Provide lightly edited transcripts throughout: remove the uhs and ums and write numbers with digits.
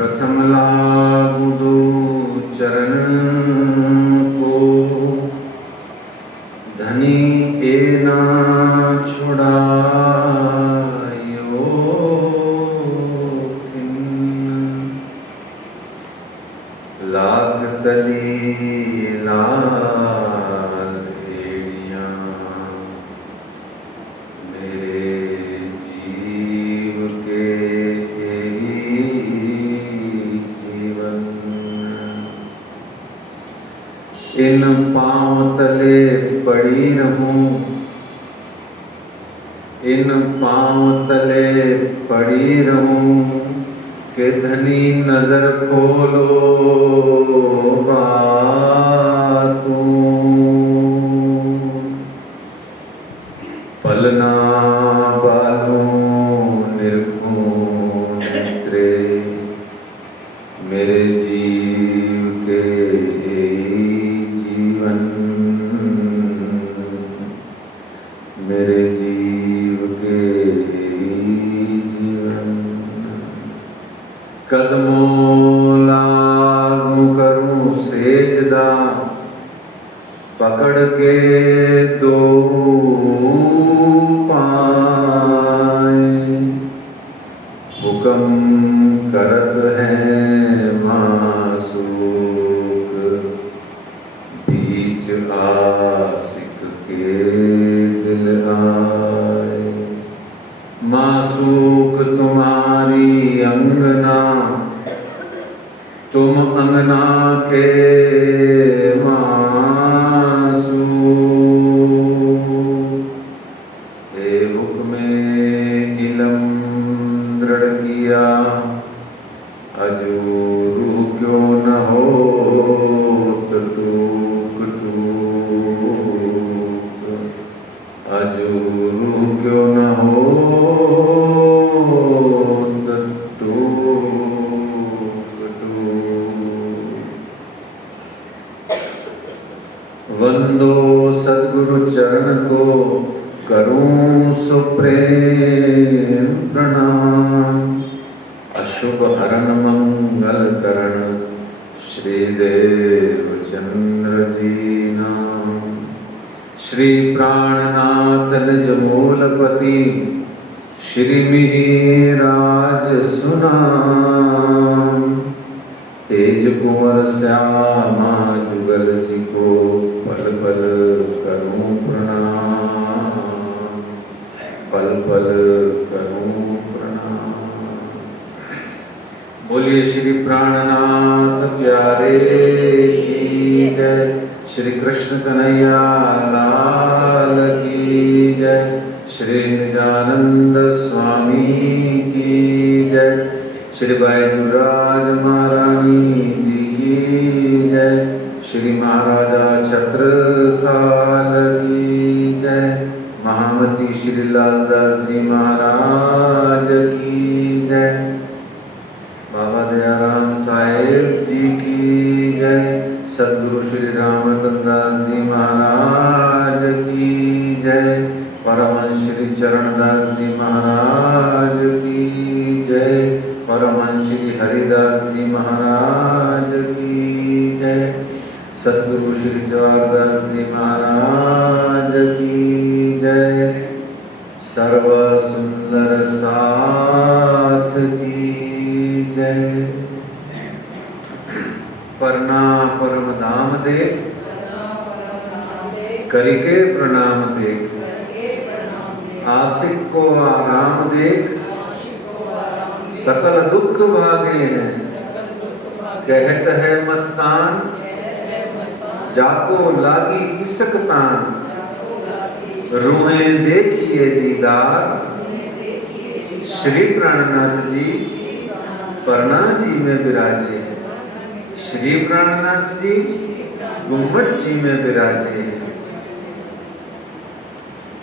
प्रथम लागू दो चरण को, धनी ए ना छुड़ायो किन। लाग तली लाल एड़ियां, मेरे जीव के जीवन। इन पांव तले पड़ी रहूं, इन पांव तले पड़ी रहूं, के धनी नजर खोलो बातों। पलना बालों निरखूं नेत्रे, मेरे जीव के जीवन। मेरे जीव के जीवन। कदमों लागू करूं सेजदा, पकड़ के दो पाए। हुक्म करत है मासूक, बीच आशिक के दिल आए। मासूक तुम्हारी अंगना, तुम अंगना के मासूक। हे हुक्मे इलम दृढ़ किया, अजूरू क्यों न हो टूक टूक। अजूरू क्यों न हो वंदो सद्गुरु चरण को, करूं सुप्रेम प्रणाम। अशुभ हरण मंगल करण, श्री देव चंद्र जी नाम। श्री प्राणनाथ निज मूलपति, श्री मिहिराज सुनाम। तेज कुंवर श्यामा जुगल जी को, पल पल करूं प्रणाम। पल पल करूं प्रणाम। बोलिए श्री प्राणनाथ प्यारे की जय। श्री कृष्ण कन्हैया लाल की जय। श्री निजानंद स्वामी की जय। श्री बैजूराज महारानी जी की जय। श्री महाराजा छत्रसाल की जय। महामती श्री लालदास जी महाराज की जय। बाबा दयाराम साहेब जी की जय। सद्गुरु श्री रामचंद्रदास जी महाराज की जय। परमहंस श्री चरणदास जी महाराज की जय। परमहंस श्री हरिदास जी महाराज की जय। सद्गुरु श्री जवाहरदास जी महाराज की जय। सर्व सुंदर साथ की जय। परना परम धाम दे, करिके प्रणाम देख। आशिक को आराम देख, सकल दुख भागे हैं। कहत है मस्तान, जाको लागी इसकतान। रूहें देखिए दीदार, श्री प्राणनाथ जी परना जी में विराजे। श्री प्राणनाथ जी गुम्बद जी में विराजे।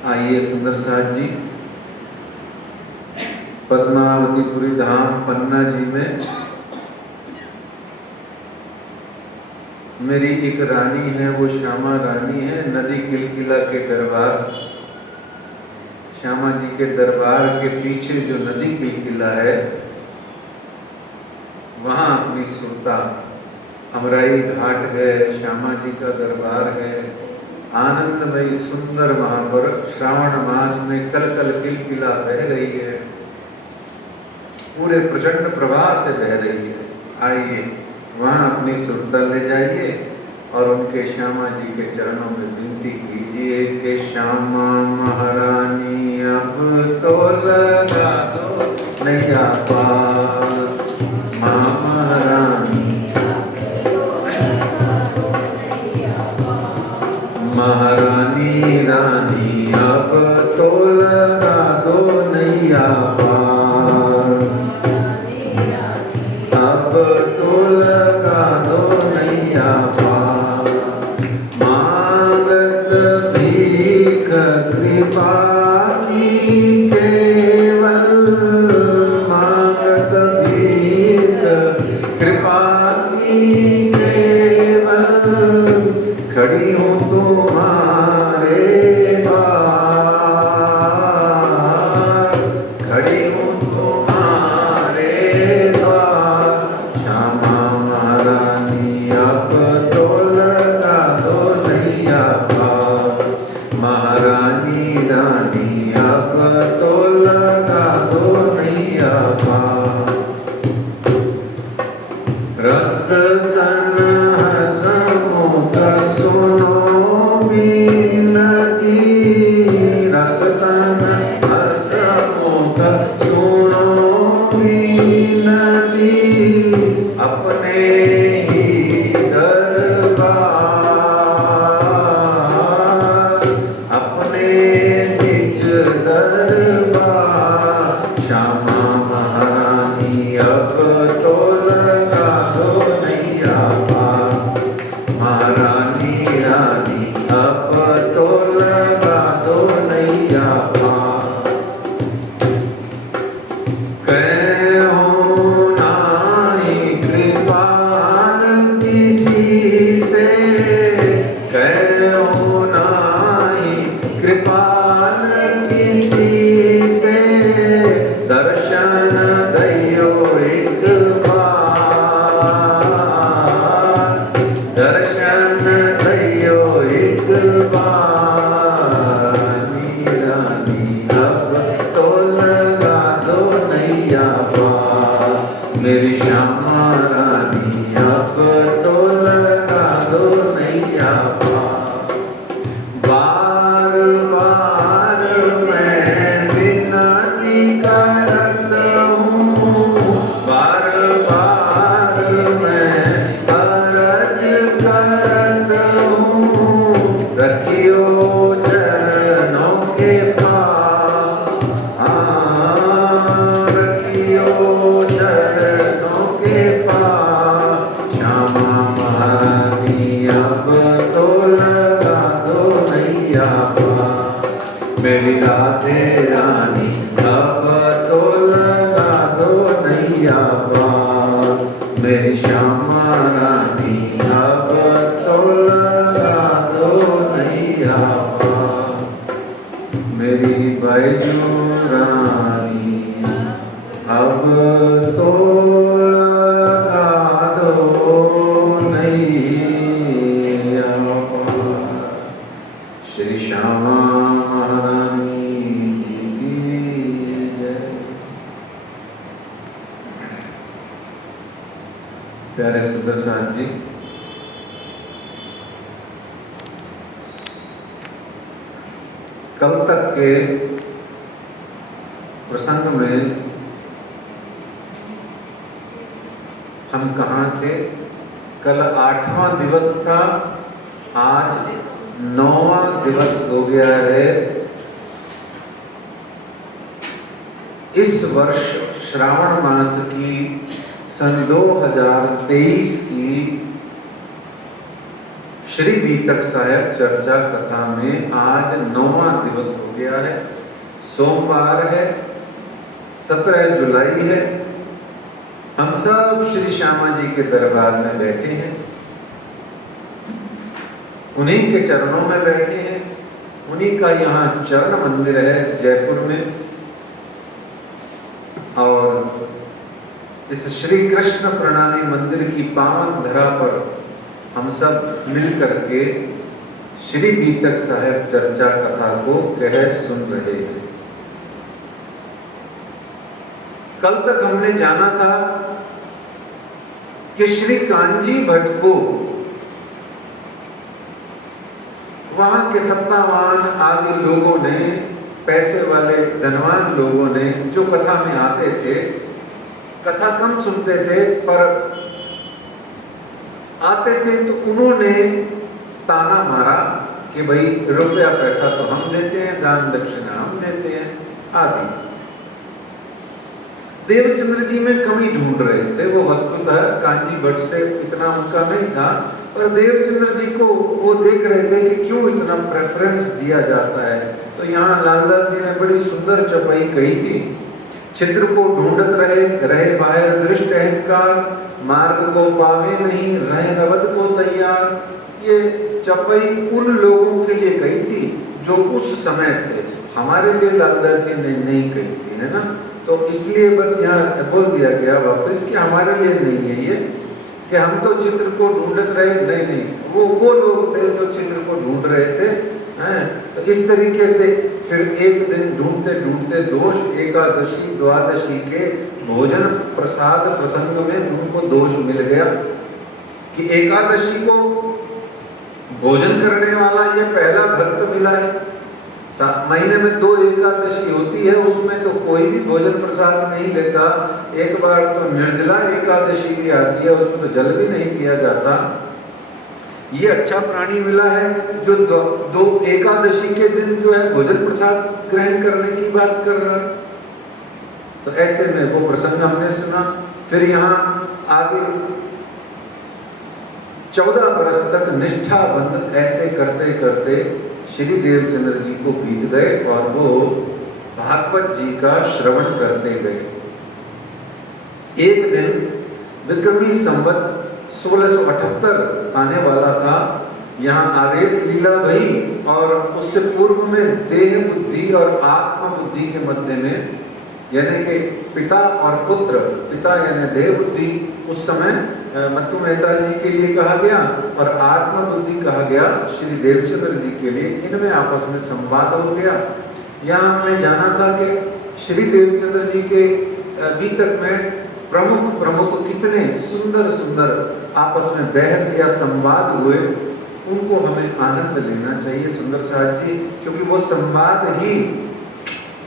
आइए सुंदर साथ जी, पद्मावतीपुरी धाम पन्ना जी में मेरी एक रानी है, वो श्यामा रानी है। नदी किलकिला के दरबार, श्यामा जी के दरबार के पीछे जो नदी किलकिला है, वहाँ अपनी सुरता, अमराई घाट है, श्यामा जी का दरबार है, आनंदमयी सुंदर वहाँ पर श्रावण मास में कल कल किलकिला बह रही है, पूरे प्रचंड प्रवाह से बह रही है। आइए वहाँ अपनी सुरता ले जाइए और उनके श्यामा जी के चरणों में विनती कीजिए कि श्यामा महारानी अब तो लगा दो नैया पार, माँ महारानी महारानी रानी अब तो लगा दो नैया पार, अब तो लगा दो नैया पार, मांगत भीख कृपा की केवल, मांगत भीख कृपा की केवल, खड़ी हूँ तुम्हारे द्वार, खड़ी हूँ तुम्हारे द्वार, श्यामा महारानी अब तो लगा दो नैया पार, महारानी रानी अब तो लगा दो नैया पार, रस तन हसमुख सुनो बीनती, रस तन हसमुख सुनो बीनती, अपने ही दरबार, अपने निज दरबार, श्यामा महारानी अब तो लगा दो नैया पार, महारानी रानी अब तो लगा दो नैया पार, कहो नाई कृपाल किसी से, कहो नाई कृपाल किसी से, दर्शन दयो एक बार, दर्शन दयो एक बार, रानी अब तो लगा दो नैया पार, मेरी श्यामा रानी अब तो लगा दो नैया पार, बार बार मैं विनती करत हूँ, बार बार मैं अर्ज करत हूँ, रखियो चरणों के पास, रखियो चरणों के पास, श्यामा महारानी अब तो लगा दो नैया पार, मेरी राधे रानी अब तो लगा दो नैया पार, मेरी श्यामा रानी अब तो लगा दो नैया पार, मेरी बैजू रानी अब तो लगा दो नैया पार, श्री श्यामा महारानी जी की जय। प्यारे सुदर्शन जी, कल तक के प्रसंग में हम कहाँ थे? कल 8वां दिवस था, आज 9वां दिवस हो गया है। इस वर्ष श्रावण मास की सन 2023 की श्री बीतक साहेब चर्चा कथा में आज 9वां दिवस हो गया है। सोमवार है, 17 जुलाई है। हम सब श्री श्यामा जी के दरबार में बैठे हैं, उन्हीं के चरणों में बैठे हैं। उन्हीं का यहाँ चरण मंदिर है जयपुर में, और इस श्री कृष्ण प्रणामी मंदिर की पावन धरा पर हम सब मिल करके श्री बीतक साहेब चर्चा कथा को कह सुन रहे हैं। कल तक हमने जाना था कि श्री कांजी भट्ट को वहां के सत्तावान आदि लोगों ने, पैसे वाले धनवान लोगों ने, जो कथा में आते थे, कथा कम सुनते थे पर आते थे तो उन्होंने ताना मारा कि भाई रुपया पैसा तो हम देते हैं, दान दक्षिणा हम देते हैं आदि। देवचंद्र जी में कमी ढूंढ रहे थे। वो वस्तुतः कांजी भट्ट से इतना उनका नहीं था, पर देवचंद्र जी को वो देख रहे थे कि क्यों इतना प्रेफरेंस दिया जाता है। तो यहाँ लालदास जी ने बड़ी सुंदर चौपाई कही थी, छिद्र को ढूंढत रहे बाहर दृष्ट अहंकार, मार्ग को पावे नहीं रहे नवद को तैयार। ये चौपाई उन लोगों के लिए कही थी जो उस समय थे, हमारे लिए लालदास जी ने नहीं कही थी, है ना। तो इसलिए बस यहाँ बोल दिया गया वापस कि हमारे लिए नहीं है ये, कि हम तो चित्र को ढूंढत रहे, नहीं, वो लोग थे जो चित्र को ढूंढ रहे थे, हैं। तो इस तरीके से फिर एक दिन ढूंढते ढूंढते दोष एकादशी द्वादशी के भोजन प्रसाद प्रसंग में उनको दोष मिल गया कि एकादशी को भोजन करने वाला ये पहला भक्त मिला है। महीने में 2 एकादशी होती है, उसमें तो कोई भी भोजन प्रसाद नहीं लेता। एक बार तो निर्जला एकादशी भी आती है, उसमें तो जल भी नहीं पिया जाता। ये अच्छा प्राणी मिला है जो 2 एकादशी के दिन जो है भोजन प्रसाद ग्रहण करने की बात कर रहा है। तो ऐसे में वो प्रसंग हमने सुना। फिर यहाँ आगे 14 वर्ष तक निष्ठा बंद ऐसे करते करते श्री देवचंद्र जी को बीत गए और वो भागवत जी का श्रवण करते गए। एक दिन विक्रमी संवत 1678 आने वाला था। यहाँ आवेश लीला भई और उससे पूर्व में देह बुद्धि और आत्म बुद्धि के मध्य में, यानी कि पिता और पुत्र, पिता यानी देह बुद्धि उस समय मत्तू मेहता जी के लिए कहा गया और आत्म बुद्धि कहा गया श्री देवचंद्र जी के लिए। इनमें आपस में संवाद हो गया। यहाँ हमने जाना था कि श्री देवचंद्र जी के बीतक में प्रमुख कितने सुंदर सुंदर आपस में बहस या संवाद हुए, उनको हमें आनंद लेना चाहिए सुंदर साथ जी, क्योंकि वो संवाद ही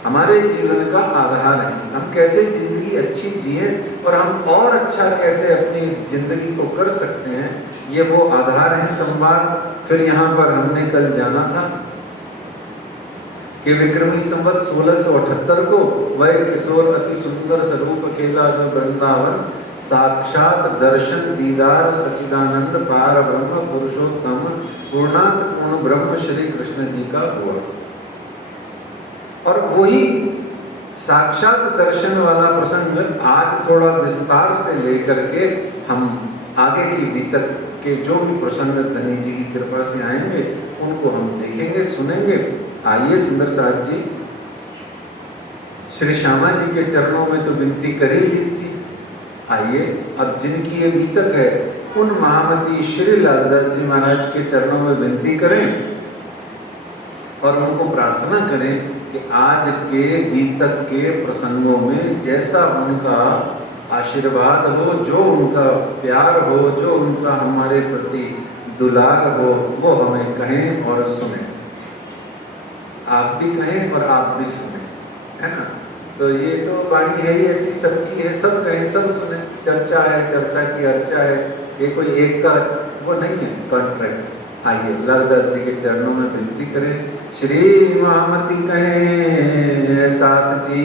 हमारे जीवन का आधार है। हम कैसे जिंदगी अच्छी जिए और हम और अच्छा कैसे अपनी इस जिंदगी को कर सकते हैं, ये वो आधार है संवाद। फिर यहाँ पर हमने कल जाना था कि विक्रमी संवत 1678 को वह किशोर अति सुंदर स्वरूप खेला जो वृंदावन, साक्षात दर्शन दीदार सचिदानंद पार ब्रह्म पुरुषोत्तम पूर्णांत पूर्ण ब्रह्म श्री कृष्ण जी का हुआ। और वही साक्षात दर्शन वाला प्रसंग आज थोड़ा विस्तार से लेकर के हम आगे की बीतक के जो भी प्रसंग धनी जी की कृपा से आएंगे उनको हम देखेंगे, सुनेंगे। आइए सुंदर साथ जी, श्री श्यामा जी के चरणों में तो विनती कर ही ली थी। आइए अब जिनकी ये बीतक है उन महामती श्री लालदास जी महाराज के चरणों में विनती करें और उनको प्रार्थना करें कि आज के बीतक के प्रसंगों में जैसा उनका आशीर्वाद हो, जो उनका प्यार हो, जो उनका हमारे प्रति दुलार हो, वो हमें कहें और सुने। आप भी कहें और आप भी सुने, है ना। तो ये तो वाणी है ही ऐसी, सबकी है, सब कहें सब सुने। चर्चा है, चर्चा की अर्चा है, ये कोई एक का वो नहीं है कॉन्ट्रैक्ट। आइए लालदास जी के चरणों में विनती करें। श्री महामती कहें साथ जी,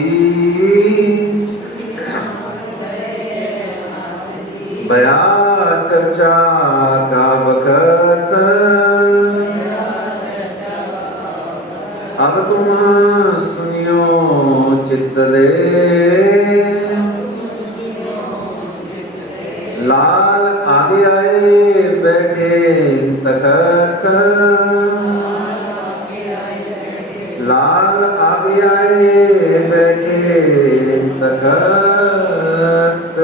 बया चर्चा का वक्त, अब तुम सुनियो चित्त दे, लाल आगे आए बैठे तखत, लाल आगे आए बैठे तखत।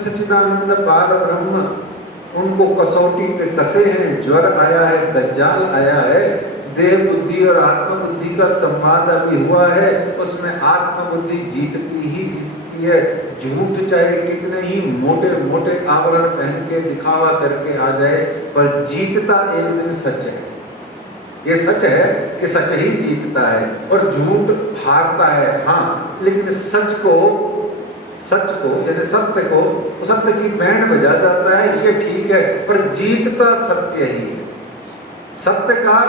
सच्चिदानंद पार ब्रह्म उनको कसौटी पे कसे हैं, ज्वर आया है, दज्जाल आया है, देह बुद्धि और आत्म बुद्धि का संवाद अभी हुआ है, उसमें आत्म बुद्धि जीतती ही जीतती है। झूठ चाहे कितने ही मोटे मोटे आवरण पहन के दिखावा करके आ जाए, पर जीतता एक दिन सच है। ये सच है कि सच ही जीतता है और झूठ हारता है। हाँ, लेकिन सच को यानी सत्य को, सत्य की बैंड बजा जाता है, ये ठीक है, पर जीतता सत्य ही है। सत्य का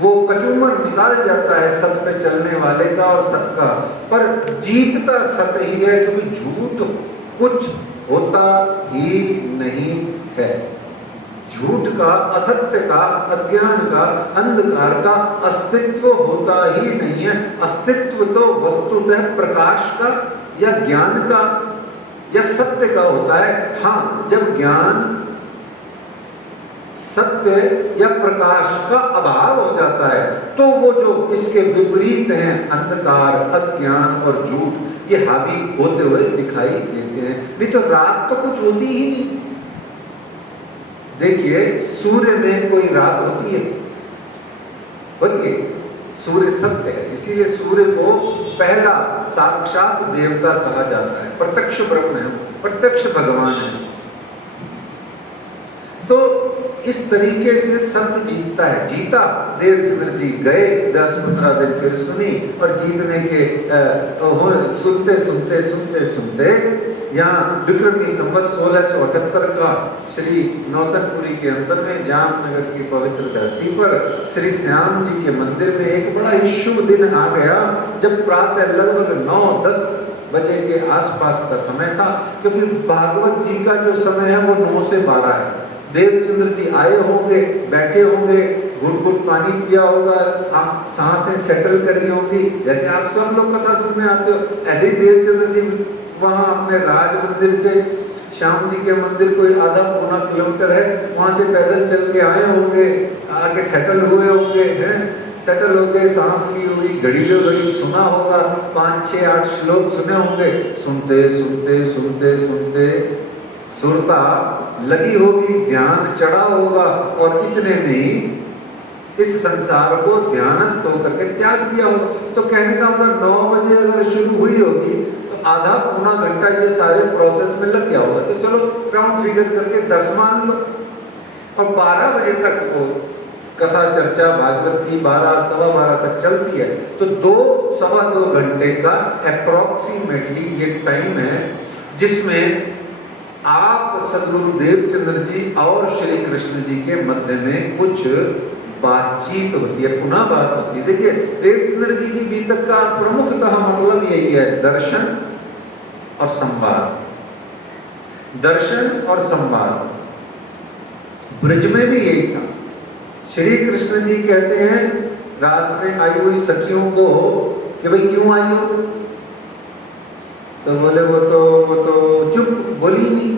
वो कचूमर निकाल जाता है सत्य पे चलने वाले का और सत्य का, पर जीतता सत्य ही है, क्योंकि झूठ कुछ होता ही नहीं है। झूठ का, असत्य का, अज्ञान का, अंधकार का अस्तित्व होता ही नहीं है। अस्तित्व तो वस्तुतः प्रकाश का या ज्ञान का या सत्य का होता है। हाँ, जब ज्ञान, सत्य या प्रकाश का अभाव हो जाता है तो वो जो इसके विपरीत हैं, अंधकार, अज्ञान और झूठ, ये हावी होते हुए दिखाई देते हैं। नहीं तो रात तो कुछ होती ही नहीं। देखिए, सूर्य में कोई रात होती है? होती है? सूर्य सत्य है, इसीलिए सूर्य को पहला साक्षात देवता कहा जाता है। प्रत्यक्ष ब्रह्म है, प्रत्यक्ष भगवान है। तो इस तरीके से सत्य जीतता है। जीता, देवचंद्र जी गए, 10-15 दिन फिर सुनी, और जीतने के सुनते सुनते सुनते सुनते यहाँ विक्रमी संवत 1678 का श्री नौतनपुरी के अंदर में जामनगर की पवित्र धरती पर श्री श्याम जी के मंदिर में एक बड़ा ही शुभ दिन आ गया, जब प्रातः लगभग 9-10 बजे के आसपास का समय था, क्योंकि भागवत जी का जो समय है वो 9 से 12 है। देवचंद्र जी आए होंगे, बैठे होंगे, घुट घुट पानी पिया होगा, आप सांसें सेटल करी होंगी, जैसे आप सब लोग कथा सुनने आते हो, ऐसे ही देवचंद्र जी वहाँ अपने राज मंदिर से श्याम जी के मंदिर कोई आधा-पौना किलोमीटर है, वहाँ से पैदल चल के आए होंगे, आके सेटल हुए होंगे, हैं, सेटल हो गए, सांस ली होगी, घड़ी लो घड़ी सुना होगा, 5-6-8 श्लोक सुने होंगे, सुनते सुनते सुनते सुनते सुरता लगी होगी, ध्यान चढ़ा होगा, और इतने में ही इस संसार को ध्यानस्थ होकर के त्याग दिया होगा। तो कहने का मतलब 9 बजे अगर शुरू हुई होगी तो आधा-पौना घंटा ये सारे प्रोसेस में लग गया होगा। तो चलो राउंड फिगर करके 10 मान लो, और 12 बजे तक वो कथा चर्चा भागवत की 12-12:15 तक चलती है। तो 2-2.25 घंटे का अप्रोक्सीमेटली ये टाइम है, जिसमें आप सद्गुरु देवचंद्र जी और श्री कृष्ण जी के मध्य में कुछ बातचीत होती है, पुनः बात होती है। देखिए, देवचंद्र जी की बीतक का प्रमुखतः मतलब यही है, दर्शन और संवाद। दर्शन और संवाद ब्रज में भी यही था। श्री कृष्ण जी कहते हैं रास में आई हुई सखियों को कि भाई क्यों आई हो, तो बोले वो तो चुप, बोली नहीं।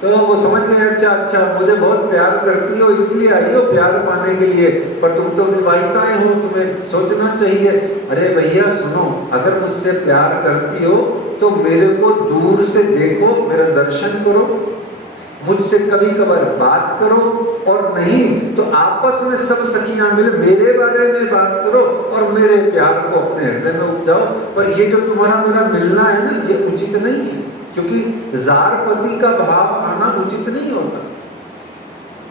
तो वो समझ गए, अच्छा मुझे बहुत प्यार करती हो इसलिए आई हो प्यार पाने के लिए, पर तुम तो विवाहिताएं हो, तुम्हें सोचना चाहिए। अरे भैया सुनो, अगर मुझसे प्यार करती हो तो मेरे को दूर से देखो, मेरा दर्शन करो, मुझसे कभी कभार बात करो, और नहीं तो आपस में सब सखियां मिल मेरे बारे में बात करो और मेरे प्यार को अपने हृदय में उपजाओ। पर ये जो तुम्हारा मेरा मिलना है ना, ये उचित नहीं है, क्योंकि ज़ारपति का भाव आना उचित नहीं होता।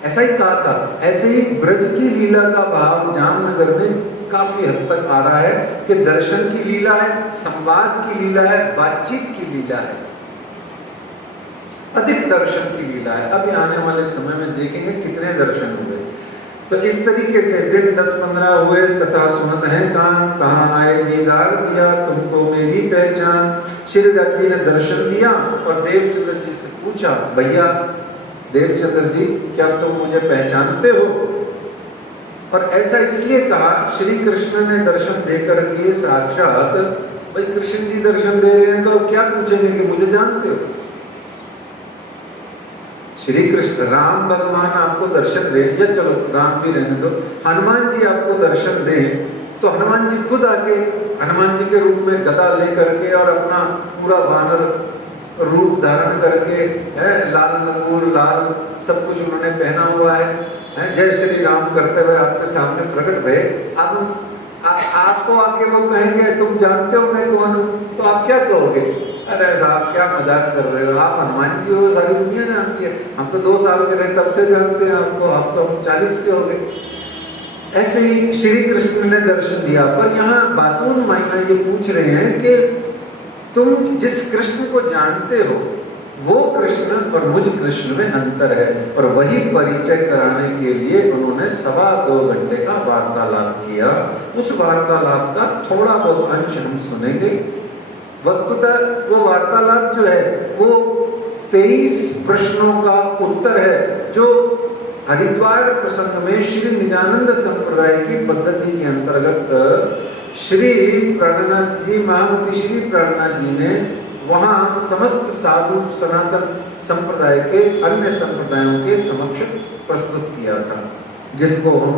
ऐसा ही कहा था। ऐसे ही ब्रज की लीला का भाव जामनगर में काफी हद तक आ रहा है कि दर्शन की लीला है, संवाद की लीला है, बातचीत की लीला है, अधिक दर्शन की लीला है। अभी आने वाले समय में देखेंगे कितने दर्शन हुए। तो इस तरीके से दिन 10-15 हुए, कथा सुनत है कान, तहाँ आए दीदार दिया, तुमको मेरी पहचान। श्री राज जी ने दर्शन दिया और देवचंद्र जी से पूछा, भैया देवचंद्र जी क्या तुम मुझे पहचानते हो? और ऐसा इसलिए कहा, श्री कृष्ण ने दर्शन देकर के साक्षात, भाई कृष्ण जी दर्शन दे रहे हैं तो क्या पूछेंगे कि मुझे जानते हो? श्री कृष्ण राम भगवान आपको दर्शन दे, या चलो राम भी रहने दो, हनुमान जी आपको दर्शन दें, तो हनुमान जी खुद आके हनुमान जी के रूप में गदा लेकर के और अपना पूरा वानर रूप धारण करके, लाल लंगूर लाल सब कुछ उन्होंने पहना हुआ है, जय श्री राम करते हुए आपके सामने प्रकट भय। आपको आके वो कहेंगे तुम जानते हो मैं कौन हूँ, तो आप क्या कहोगे? अरे साहब क्या मजाक कर रहे हो, आप हनुमान जी हो, सारी दुनिया जानती है, हम तो 2 साल के थे तब से जानते हैं आपको, आप तो 40 के हो गए। ऐसे ही श्री कृष्ण ने दर्शन दिया। पर यहाँ बातून मायना ये पूछ रहे हैं कि तुम जिस कृष्ण को जानते हो वो कृष्ण और मुझ कृष्ण में अंतर है, और वही परिचय कराने के लिए उन्होंने 2.25 घंटे का वार्तालाप किया। उस वार्तालाप का थोड़ा बहुत अंश हम सुनेंगे। वस्तुतः वो वार्तालाप जो है वो 23 प्रश्नों का उत्तर है, जो हरिद्वार प्रसंग में श्री निजानंद संप्रदाय की पद्धति के अंतर्गत श्री प्राणनाथ जी, महामती श्री प्राणनाथ जी ने वहाँ समस्त साधु सनातन संप्रदाय के अन्य संप्रदायों के समक्ष प्रस्तुत किया था, जिसको हम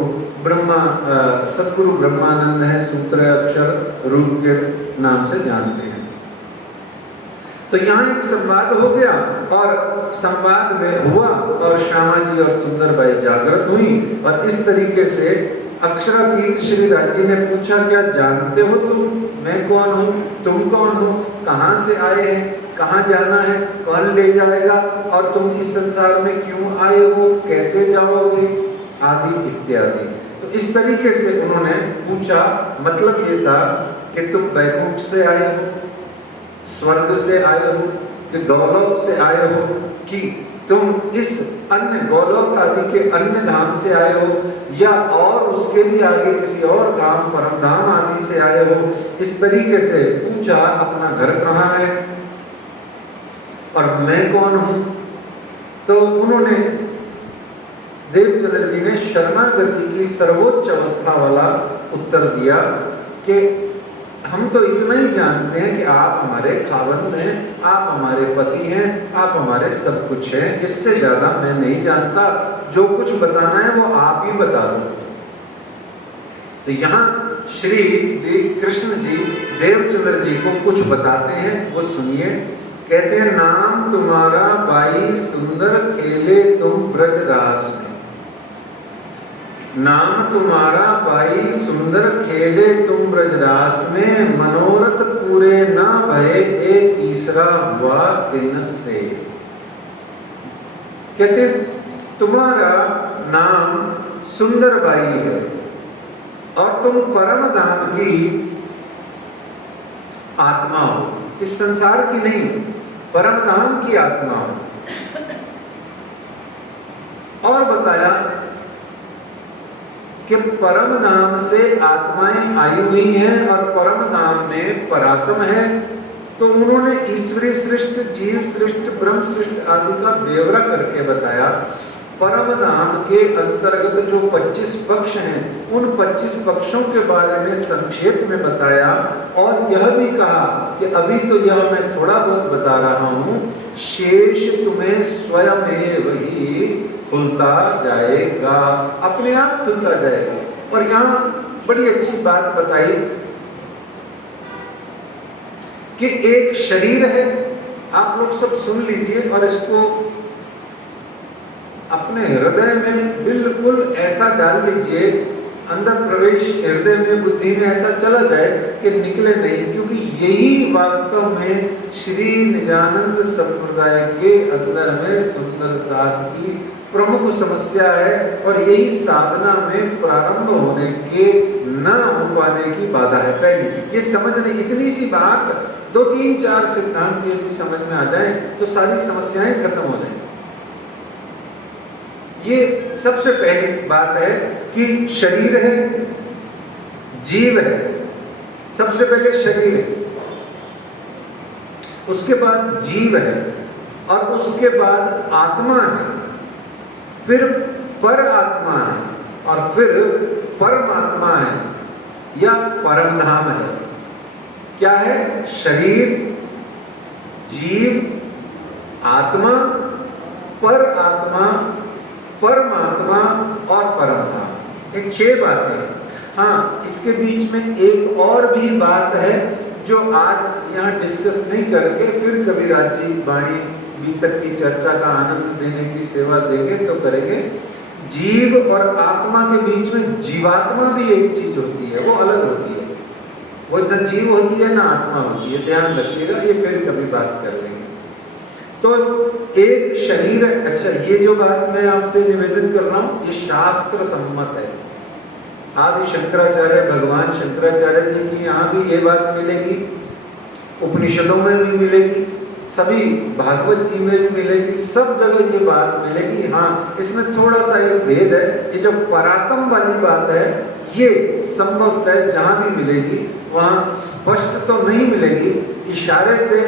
सद्गुरु ब्रह्मानंद है सूत्र अक्षर रूप के नाम से जानते हैं। तो यहाँ एक संवाद हो गया, और संवाद में हुआ और श्यामा जी और सुंदरबाई जागृत हुई, और इस तरीके से अक्षरातीत श्री राज जी ने पूछा क्या जानते हो तुम मैं कौन हूँ, तुम कौन हो, कहाँ से आए हैं, कहाँ जाना है, कौन ले जाएगा, और तुम इस संसार में क्यों आए हो, कैसे जाओगे, आदि इत्यादि। तो इस तरीके से उन्होंने पूछा। मतलब ये था कि तुम वैकुंठ से आए हो, स्वर्ग से आए हो, कि गौलोक से आए हो, कि तुम इस अन्य गौलोक आदि के अन्य धाम से आए हो, या और उसके भी आगे किसी और धाम परम धाम आदि से आए हो। इस तरीके से पूछा अपना घर कहाँ है और मैं कौन हूँ। तो उन्होंने देवचंद्र जी ने शरणागति की सर्वोच्च अवस्था वाला उत्तर दिया कि हम तो इतना ही जानते हैं कि आप हमारे खावंद हैं, आप हमारे पति हैं, आप हमारे सब कुछ हैं, इससे ज्यादा मैं नहीं जानता, जो कुछ बताना है वो आप ही बता दो। तो यहाँ श्री कृष्ण जी देवचंद्र जी को कुछ बताते हैं, वो सुनिए। कहते हैं नाम तुम्हारा बाई सुंदर खेले तुम ब्रज रास में, नाम तुम्हारा बाई सुंदर खेले तुम ब्रजरास में, मनोरथ पूरे ना भये ए तीसरा हुआ दिन से। कहते तुम्हारा नाम सुंदर बाई है और तुम परम धाम की आत्मा हो, इस संसार की नहीं, परम धाम की आत्मा हो। और बताया कि परम धाम से आत्माएं आई हुई हैं और परम धाम में परात्म है। तो उन्होंने ईश्वरी सृष्ट, जीव सृष्ट, ब्रह्म सृष्ट आदि का ब्यौरा करके बताया। परम धाम के अंतर्गत जो 25 पक्ष हैं, उन 25 पक्षों के बारे में संक्षेप में बताया, और यह भी कहा कि अभी तो यह मैं थोड़ा बहुत बता रहा हूँ, शेष तुम्हें स्वयं ही खुलता जाएगा, अपने आप खुलता जाएगा। और यहाँ बड़ी अच्छी बात बताई कि एक शरीर है, आप लोग सब सुन लीजिए और इसको अपने हृदय में बिल्कुल ऐसा डाल लीजिए, अंदर प्रवेश हृदय में बुद्धि में ऐसा चला जाए कि निकले नहीं, क्योंकि यही वास्तव में श्री निजानंद संप्रदाय के अंदर में सुंदर साथ की प्रमुख समस्या है, और यही साधना में प्रारंभ होने के न हो पाने की बाधा है। पहली ये समझने, इतनी सी बात 2, 3, 4 सिद्धांत यदि समझ में आ जाए तो सारी समस्याएं खत्म हो जाएंगी। ये सबसे पहली बात है कि शरीर है, जीव है, सबसे पहले शरीर है, उसके बाद जीव है, और उसके बाद आत्मा है, फिर पर आत्मा है, और फिर परमात्मा है या परम धाम है। क्या है? शरीर, जीव, आत्मा, पर आत्मा, परमात्मा और परम धाम। ये 6 बातें हैं। हाँ, इसके बीच में एक और भी बात है जो आज यहाँ डिस्कस नहीं करके फिर कबीराज जी वाणी बीतक की चर्चा का आनंद देने की सेवा देंगे तो करेंगे। जीव और आत्मा के बीच में जीवात्मा भी एक चीज होती है, वो अलग होती है, वो न जीव होती है ना आत्मा होती है, ध्यान रखिएगा, ये फिर कभी बात कर लेंगे। तो एक शरीर, अच्छा ये जो बात मैं आपसे निवेदन कर रहा हूँ ये शास्त्र सम्मत है। आदि शंकराचार्य भगवान शंकराचार्य जी की यहाँ भी ये बात मिलेगी, उपनिषदों में भी मिलेगी, सभी भागवत जी में भी मिलेगी, सब जगह ये बात मिलेगी। हाँ, इसमें थोड़ा सा एक भेद है, ये जो परातम वाली बात है ये संभवतः जहाँ भी मिलेगी वहाँ स्पष्ट तो नहीं मिलेगी, इशारे से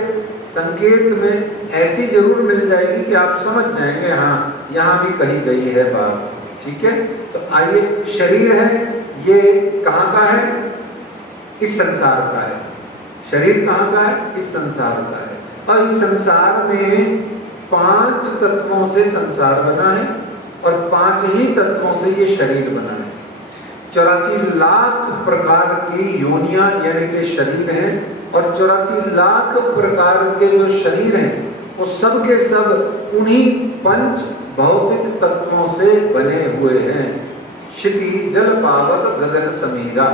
संकेत में ऐसी जरूर मिल जाएगी कि आप समझ जाएंगे हाँ यहाँ भी कही गई है बात। ठीक है, तो आइए, शरीर है ये कहाँ का है? इस संसार का है। शरीर कहाँ का है? इस संसार का है। और इस संसार में 5 तत्वों से संसार बना है और 5 ही तत्वों से ये शरीर बना है। 84 लाख प्रकार की योनियां यानी कि शरीर हैं और 84 लाख प्रकार के जो शरीर हैं वो सब के सब उन्हीं 5 भौतिक तत्वों से बने हुए हैं। क्षिति जल पावक गगन समीरा,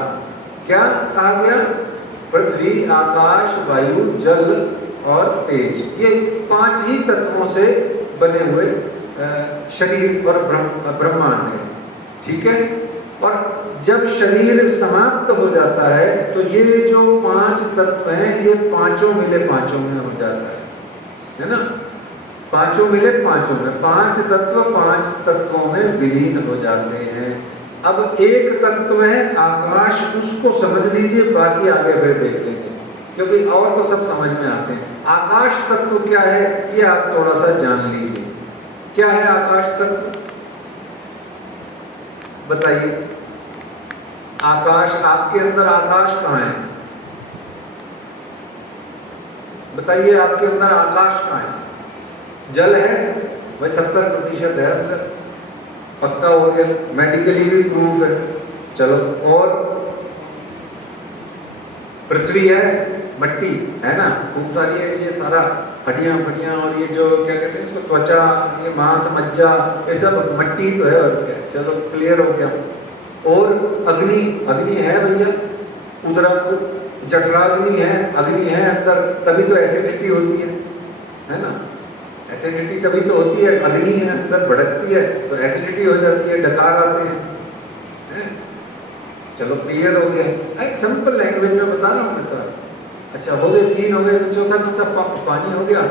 क्या कहा गया? पृथ्वी आकाश वायु जल और तेज, ये 5 ही तत्वों से बने हुए शरीर और ब्रह्मांड है। ठीक है, और जब शरीर समाप्त हो जाता है तो ये जो 5 तत्व हैं ये पांचों मिले पांचों में हो जाता है ना? पांचों मिले पांचों में, 5 तत्व 5 तत्वों में विलीन हो जाते हैं। अब एक तत्व है आकाश, उसको समझ लीजिए, बाकी आगे फिर देख लेंगे क्योंकि और तो सब समझ में आते हैं। आकाश तत्व क्या है ये आप थोड़ा सा जान लीजिए। क्या है आकाश तत्व? बताइए। आकाश, आपके अंदर आकाश कहाँ है? बताइए, आपके अंदर आकाश कहाँ है? जल है भाई, 70% है अंदर, पक्का हो गया, मेडिकली भी प्रूफ है। चलो, और पृथ्वी है, मट्टी है ना, खूब सारी है, ये सारा हड्डियां फड्डियां और ये जो क्या कहते हैं इसको, त्वचा, ये मांस मज्जा, ये सब मट्टी तो है और क्या। चलो क्लियर हो गया। और अग्नि, अग्नि है भैया, उदरा जठराग्नि है, अग्नि है अंदर, तभी तो एसिडिटी होती है ना? एसिडिटी तभी तो होती है, अग्नि है अंदर, भड़कती है तो एसिडिटी हो जाती है, डकार आते हैं। चलो क्लियर हो गया, सिंपल लैंग्वेज में बता रहा हूँ मैं तो। अच्छा, हो गए 3 हो गए, चौथा कौन सा? पानी हो गया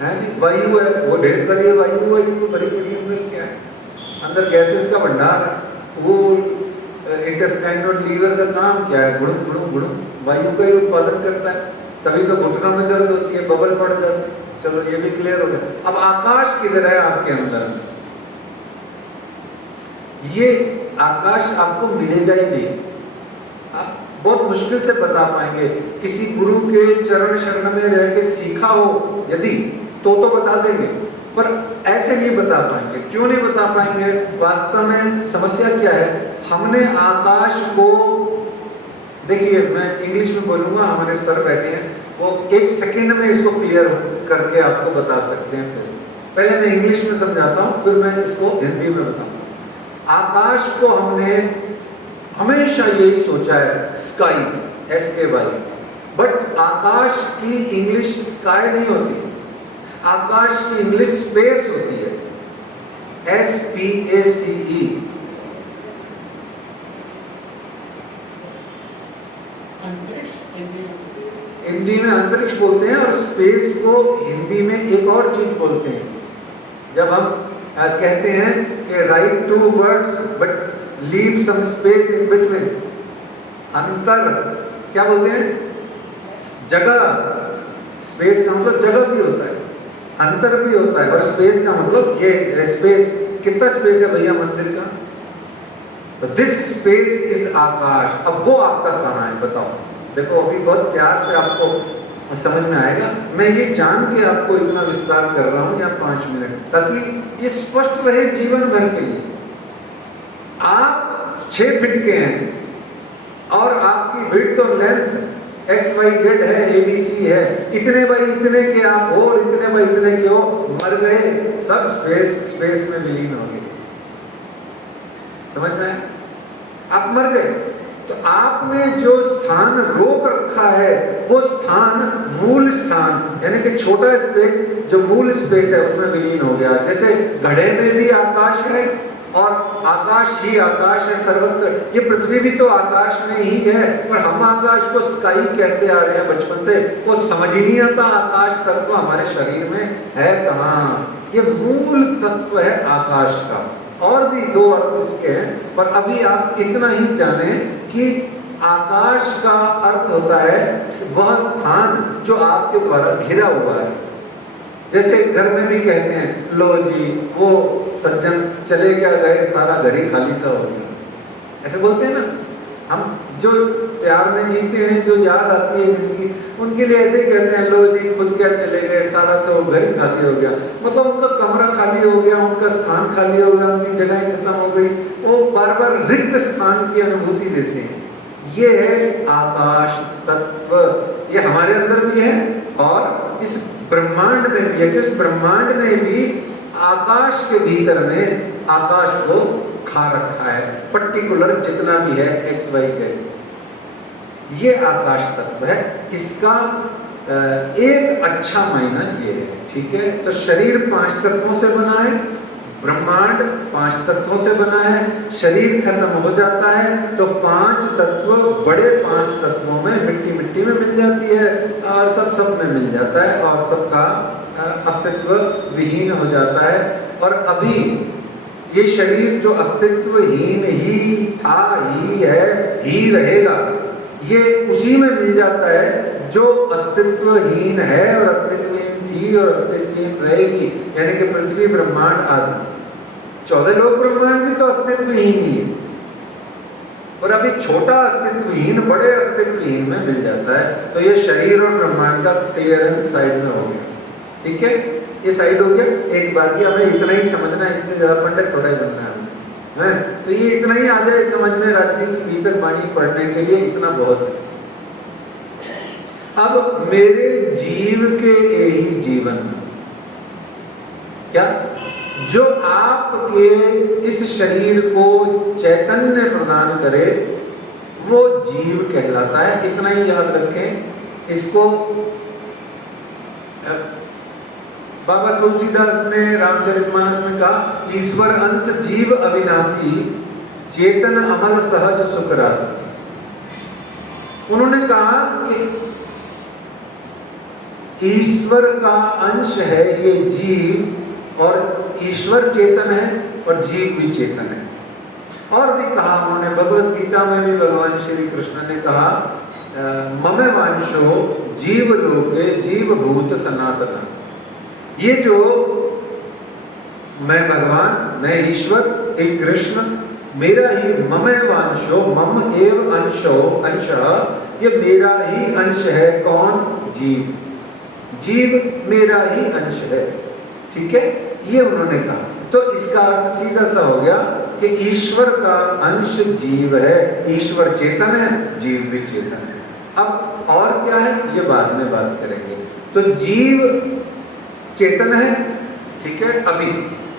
है जी। वायु है, वो ढेर सारी वायु है, वो बड़ी बड़ी अंदर क्या है, अंदर गैसेस का भंडार है। वो इंटेस्टाइन और लीवर का काम क्या है? गुड़ुम गुड़ुम गुड़ुम वायु का ही उत्पादन करता है, तभी तो घुटनों में दर्द होती है, बबल पड़ जाते हैं। चलो ये भी क्लियर हो गया। अब आकाश किधर है आपके अंदर? ये आकाश आपको मिलेगा ही नहीं, आप बहुत मुश्किल से बता पाएंगे। किसी गुरु के चरण शरण में रह के सीखा हो यदि तो बता देंगे, पर ऐसे नहीं बता पाएंगे। क्यों नहीं बता पाएंगे? वास्तव में समस्या क्या है, हमने आकाश को, देखिए मैं इंग्लिश में बोलूँगा, हमारे सर बैठे हैं, वो 1 सेकेंड में इसको क्लियर करके आपको बता सकते हैं। फिर पहले मैं इंग्लिश में समझाता हूँ, फिर मैं इसको हिंदी में बताऊँगा। आकाश को हमने हमेशा यही सोचा है स्काई, SKY, बट आकाश की इंग्लिश स्काई नहीं होती, आकाश की इंग्लिश स्पेस होती है, SPACE। हिंदी में अंतरिक्ष बोलते हैं और स्पेस को हिंदी में एक और चीज बोलते हैं। जब हम कहते हैं कि write 2 words but leave some space in between, अंतर क्या बोलते हैं? जगह। स्पेस का मतलब जगह भी होता है, अंतर भी होता है, और स्पेस का मतलब ये स्पेस, कितना स्पेस है भैया मंदिर का? तो दिस स्पेस इज आकाश। अब वो आपका कहाँ है बताओ? देखो अभी बहुत प्यार से आपको समझ में आएगा, मैं ये जान के आपको इतना विस्तार कर रहा हूँ यहाँ 5 मिनट, ताकि ये स्पष्ट रहे जीवन भर के लिए। आप 6 फीट के हैं और आपकी विड्थ और लेंथ XYZ है, ABC है, इतने बाई इतने के आप हो और इतने बाई इतने के हो, मर गए, सब स्पेस में विलीन हो गए। समझ में आया? आप मर गए। तो आपने जो स्थान रोक रखा है वो स्थान मूल स्थान यानी कि छोटा स्पेस जो मूल स्पेस है उसमें विलीन हो गया। जैसे घड़े में भी आकाश है और आकाश ही आकाश है सर्वत्र। ये पृथ्वी भी तो आकाश में ही है, पर हम आकाश को स्काई कहते आ रहे हैं बचपन से। वो समझ ही नहीं आता आकाश तत्व हमारे शरीर में है कहाँ। ये मूल तत्व है आकाश का। और भी दो अर्थ इसके हैं, पर अभी आप इतना ही जाने कि आकाश का अर्थ होता है वह स्थान जो आपके द्वारा घिरा हुआ है। जैसे घर में भी कहते हैं, लो जी वो सज्जन चले क्या गए, सारा घर ही खाली सा हो गया, ऐसे बोलते हैं ना। हम जो प्यार में जीते हैं, जो याद आती है जिनकी, उनके लिए ऐसे ही कहते हैं, लो जी खुद क्या चले गए, सारा तो घर ही खाली हो गया। मतलब उनका कमरा खाली हो गया, उनका स्थान खाली हो गया, उनकी जगह खत्म हो गई। वो बार बार रिक्त स्थान की अनुभूति देते हैं। ये है आकाश तत्व। ये हमारे अंदर भी है और इस ब्रह्मांड में भी है कि इस ब्रह्मांड ने भी आकाश के भीतर में आकाश को खा रखा है। पर्टिकुलर जितना भी है XYZ, ये आकाश तत्व है। इसका एक अच्छा मायना ये है, ठीक है। तो शरीर 5 तत्वों से बना है, ब्रह्मांड 5 तत्वों से बना है। शरीर खत्म हो जाता है तो 5 तत्व, बड़े 5 तत्वों में मिट्टी मिट्टी में मिल जाती है और सब में मिल जाता है और सबका अस्तित्व विहीन हो जाता है। और अभी ये शरीर जो अस्तित्वहीन ही था, ही है, ही रहेगा, ये उसी में मिल जाता है जो अस्तित्वहीन है और अस्तित्वहीन थी और अस्तित्वहीन रहेगी, यानी कि पृथ्वी ब्रह्मांड आदि 14 लोक ब्रह्मांड भी तो अस्तित्वहीन ही है। और अभी छोटा अस्तित्वहीन बड़े अस्तित्वहीन में मिल जाता है। तो ये शरीर और ब्रह्मांड का क्लियरेंस साइड में हो गया, ठीक है। ये साइड हो गया एक बार की। हमें इतना ही समझना है, इससे ज्यादा पंडित थोड़ा ही बनना है हमें। तो ये इतना ही आ जाए समझ में, राज्य की भीतर वाणी पढ़ने के लिए इतना बहुत है। अब मेरे जीव के यही जीवन क्या, जो आपके इस शरीर को चैतन्य प्रदान करे वो जीव कहलाता है। इतना ही याद रखें इसको। बाबा तुलसीदास ने रामचरितमानस में कहा, ईश्वर अंश जीव अविनाशी, चेतन अमल सहज सुख राशि। उन्होंने कहा कि ईश्वर का अंश है ये जीव, और ईश्वर चेतन है और जीव भी चेतन है। और भी कहा उन्होंने, भगवत गीता में भी भगवान श्री कृष्ण ने कहा, मम वांशो जीव लोके जीव भूत सनातन। ये जो मैं भगवान, मैं ईश्वर, एक कृष्ण, मेरा ही मम वांशो, मम एव अंशो, अंश, ये मेरा ही अंश है। कौन? जीव। जीव मेरा ही अंश है, ठीक है। ये उन्होंने कहा। तो इसका अर्थ सीधा सा हो गया कि ईश्वर का अंश जीव है, ईश्वर चेतन है, जीव भी चेतन है। अब और क्या है ये बाद में बात करेंगे। तो जीव चेतन है, ठीक है अभी,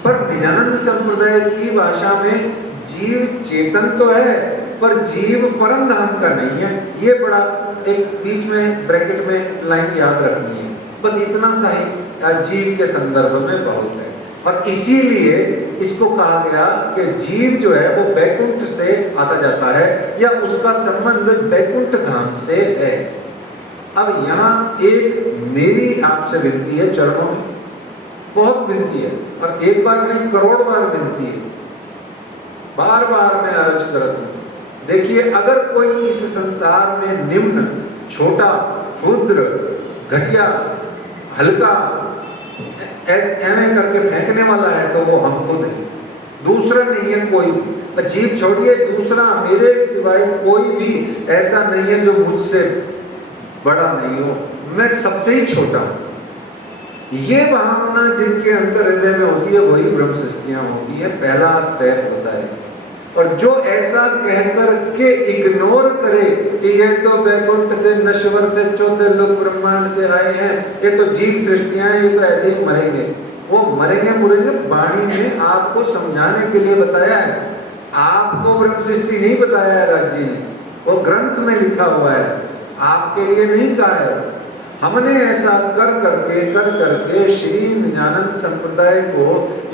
पर निजानंद संप्रदाय की भाषा में जीव चेतन तो है पर जीव परम धाम का नहीं है। ये बड़ा एक बीच में ब्रैकेट में लाइन याद रखनी है, बस इतना सा ही जीव के संदर्भ में बहुत है। और इसीलिए इसको कहा गया कि जीव जो है वो बैकुंठ से आता जाता है या उसका संबंध बैकुंठ धाम से है। अब यहाँ एक मेरी आपसे विनती है, चरणों में बहुत विनती है, और एक बार नहीं करोड़ बार विनती है, बार बार मैं अर्ज करता हूँ। देखिए, अगर कोई इस संसार में निम्न, छोटा, क्षुद्र, घटिया, हल्का ऐसे करके फेंकने वाला है तो वो हम खुद हैं, दूसरा नहीं है कोई। जीव छोड़िए, दूसरा मेरे सिवाय कोई भी ऐसा नहीं है जो मुझसे बड़ा नहीं हो, मैं सबसे ही छोटा हूँ। ये भावना जिनके अंतर हृदय में होती है वही ब्रह्म सृष्टियाँ होती है। पहला स्टेप होता है। और जो ऐसा कहकर के इग्नोर करे कि ये तो वैकुंठ से, नश्वर से, चौथे लोक ब्रह्मांड से आए हैं, ये तो जीव सृष्टियां हैं, ये तो ऐसे ही मरेंगे, वो मरेंगे मुरेंगे। वाणी में आपको समझाने के लिए बताया है, आपको ब्रह्म सृष्टि नहीं बताया है राज जी ने, वो ग्रंथ में लिखा हुआ है, आपके लिए नहीं कहा है। हमने ऐसा कर करके श्री निजानंद संप्रदाय को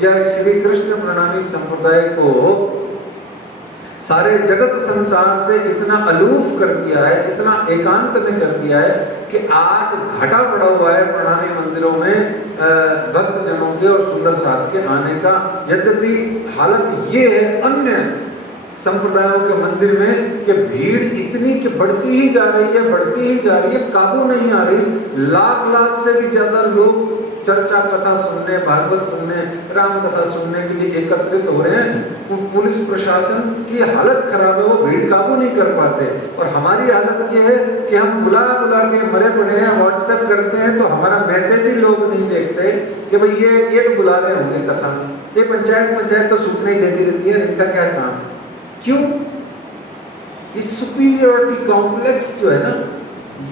या श्री कृष्ण प्रणामी संप्रदाय को सारे जगत संसार से इतना अलूफ कर दिया है, इतना एकांत में कर दिया है कि आज घटा पड़ा हुआ है प्रणामी मंदिरों में भक्त जनों के और सुंदर साथ के आने का। यद्यपि हालत ये है अन्य संप्रदायों के मंदिर में कि भीड़ इतनी कि बढ़ती ही जा रही है, काबू नहीं आ रही। लाख से भी ज्यादा लोग चर्चा कथा सुनने, भागवत सुनने, राम कथा सुनने के लिए एकत्रित हो रहे हैं। पुलिस प्रशासन की हालत खराब है, वो भीड़ काबू नहीं कर पाते। और हमारी हालत ये है कि हम बुला के मरे पड़े हैं, व्हाट्सएप करते हैं तो हमारा मैसेज ही लोग नहीं देखते कि भाई ये तो बुला रहे होंगे कथा में, ये पंचायत तो सूचना ही देती रहती है, इनका क्या काम। क्यों? इस सुपीरियरिटी कॉम्प्लेक्स जो है ना,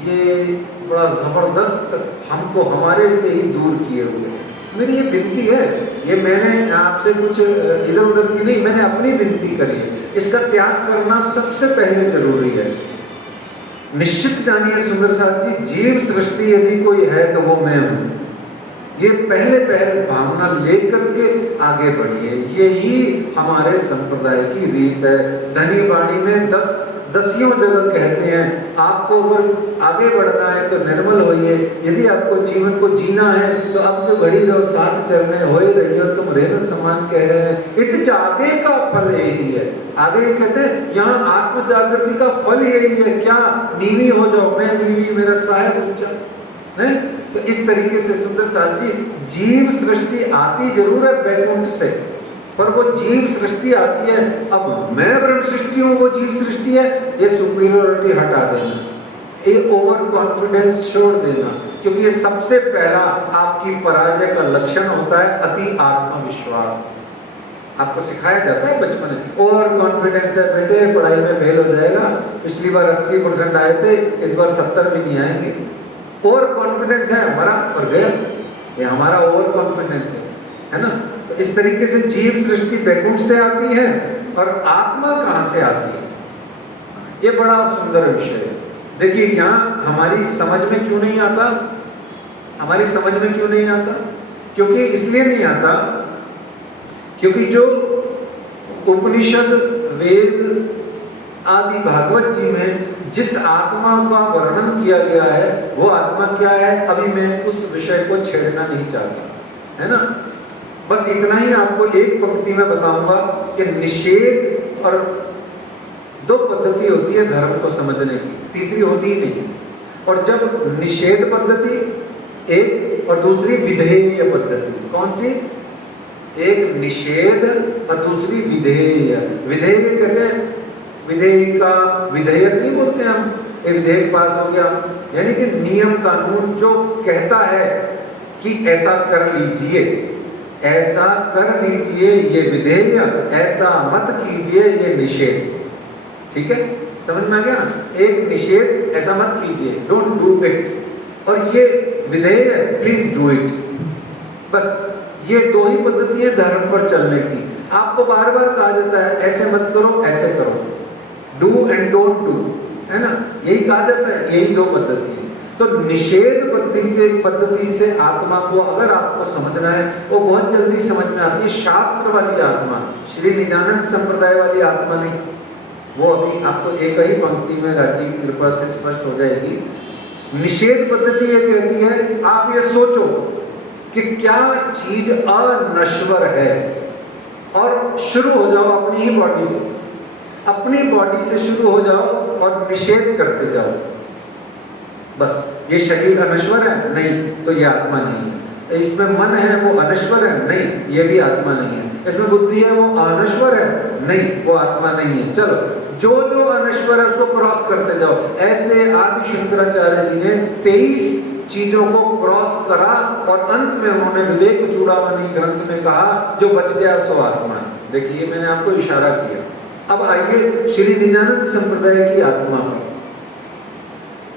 ये बड़ा जबरदस्त हमको हमारे से ही दूर किए हुए। मेरी ये विनती है, ये मैंने आपसे कुछ इधर उधर की नहीं, मैंने अपनी विनती करी है। इसका त्याग करना सबसे पहले जरूरी है। निश्चित जानिए सुंदर साथ जी, जीव सृष्टि यदि कोई है तो वो मैं हूं। ये पहले भावना लेकर के आगे बढ़िए, यही हमारे संप्रदाय की रीत है। धनी वाणी में 10 जगह कहते हैं, आपको अगर आगे बढ़ना है तो निर्मल होइए, यदि आपको जीवन को जीना है तो अब जो घड़ी रहो साथ चलने हो ही रही हो, तुम रेणु समान कह रहे हैं। इत जागे का फल यही है। आगे कहते हैं यहाँ आत्म जागृति का फल यही है। क्या? नीवी हो जाओ, मैं नीवी, मेरा साहेब ऊंचा है। तो इस तरीके से सुंदर साथ जी, जीव सृष्टि आती जरूर है वैकुंठ से, पर वो जीव सृष्टि आती है। अब मैं ब्रह्म सृष्टि हूं, वो जीव सृष्टि है, ये सुपीरियरिटी हटा देना, ये ओवर कॉन्फिडेंस छोड़ देना, क्योंकि ये सबसे पहला आपकी पराजय का लक्षण होता है, अति आत्मविश्वास। आपको सिखाया जाता है बचपन में, ओवर कॉन्फिडेंस है बेटे, पढ़ाई में फेल हो जाएगा, पिछली बार 80% आए थे, इस बार 70 भी नहीं आएंगे। ओवर कॉन्फिडेंस है हमारा, और गया, ये हमारा ओवर कॉन्फिडेंस है ना। तो इस तरीके से जीव सृष्टि वैकुंठ से आती है, और आत्मा कहाँ से आती है, ये बड़ा सुंदर विषय है। देखिए यहाँ हमारी समझ में क्यों नहीं आता, हमारी समझ में क्यों नहीं आता? क्योंकि इसलिए नहीं आता क्योंकि जो उपनिषद, वेद आदि भागवत जी में जिस आत्मा का वर्णन किया गया है, वो आत्मा क्या है, अभी मैं उस विषय को छेड़ना नहीं चाहता, है ना। बस इतना ही आपको एक पंक्ति में बताऊंगा कि निषेध, और 2 पद्धति होती है धर्म को समझने की, तीसरी होती ही नहीं। और जब निषेध पद्धति एक और दूसरी विधेय पद्धति, कौन सी? एक निषेध और दूसरी विधेय। विधेय कहते हैं, विधेयिका, विधेयक नहीं बोलते हम, ये विधेयक पास हो गया, यानी कि नियम कानून जो कहता है कि ऐसा कर लीजिए, ऐसा कर लीजिए, ये विधेय, ऐसा मत कीजिए, ये निषेध। ठीक है, समझ में आ गया ना। एक निषेध, ऐसा मत कीजिए, डोंट डू इट, और ये विधेय, प्लीज डू इट। बस ये 2 ही पद्धति है धर्म पर चलने की। आपको बार बार कहा जाता है ऐसे मत करो, ऐसे करो, डू एंड डोंट डू, है ना, यही कहा जाता है। यही 2 पद्धति है। तो निषेध पद्धति से आत्मा को अगर आपको समझना है, वो बहुत जल्दी समझ में आती है। शास्त्र वाली आत्मा, श्री निजानंद संप्रदाय वाली आत्मा नहीं, वो अभी आपको एक ही पंक्ति में राज्य की कृपा से स्पष्ट हो जाएगी। निषेध पद्धति ये कहती है, आप ये सोचो कि क्या चीज अनश्वर है, और शुरू हो जाओ अपनी ही बॉडी से, अपनी बॉडी से शुरू हो जाओ और निषेध करते जाओ। बस ये शरीर अनश्वर है, नहीं तो ये आत्मा नहीं है। इसमें मन है, वो अनश्वर है, नहीं ये भी आत्मा नहीं है। इसमें बुद्धि है, वो अनश्वर है, नहीं वो आत्मा नहीं है। चलो जो जो अनश्वर है उसको क्रॉस करते जाओ। ऐसे आदि शंकराचार्य जी ने 23 चीजों को क्रॉस करा, और अंत में उन्होंने विवेक चूड़ामणि ग्रंथ में कहा, जो बच गया सो आत्मा है। देखिए मैंने आपको इशारा किया, अब आइए श्री निजानंद संप्रदाय की आत्मा पर।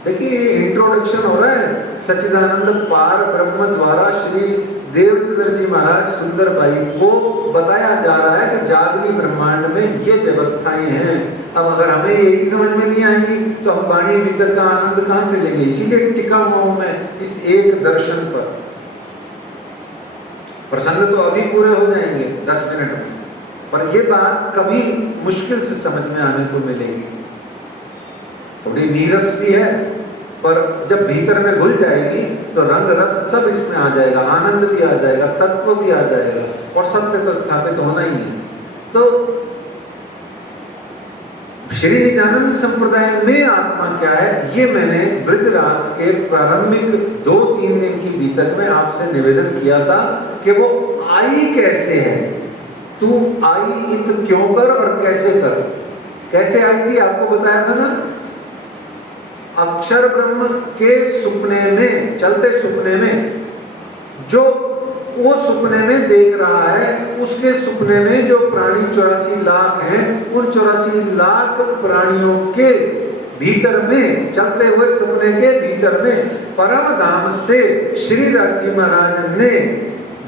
देखिए इंट्रोडक्शन हो रहा है सच्चिदानंद पार ब्रह्म द्वारा श्री देवचंद्र जी महाराज सुंदर बाई को बताया जा रहा है कि जागनी ब्रह्मांड में ये व्यवस्थाएं हैं। अब अगर हमें यही समझ में नहीं आएगी तो हम वाणी भीतर का आनंद कहां से लेंगे? इसीलिए टिका हुआ हूं मैं इस एक दर्शन पर। प्रसंग तो अभी पूरे हो जाएंगे 10 मिनट में, पर ये बात कभी मुश्किल से समझ में आने को मिलेगी। थोड़ी नीरस सी है, पर जब भीतर में घुल जाएगी तो रंग रस सब इसमें आ जाएगा, आनंद भी आ जाएगा, तत्व भी आ जाएगा, और सत्य तो स्थापित होना ही है। तो श्री निजानंद संप्रदाय में आत्मा क्या है, ये मैंने ब्रजरास के प्रारंभिक 2-3 दिन की बीतक में आपसे निवेदन किया था कि वो आई कैसे है। तू आई इत क्यों कर और कैसे कर, कैसे आई थी आपको बताया था ना। अक्षर ब्रह्म के सुपने में, चलते सुपने में, जो वो सुपने में देख रहा है, उसके सुपने में जो प्राणी 84 लाख हैं, उन 84 लाख प्राणियों के भीतर में, चलते हुए सुपने के भीतर में परम धाम से श्री राजी महाराज ने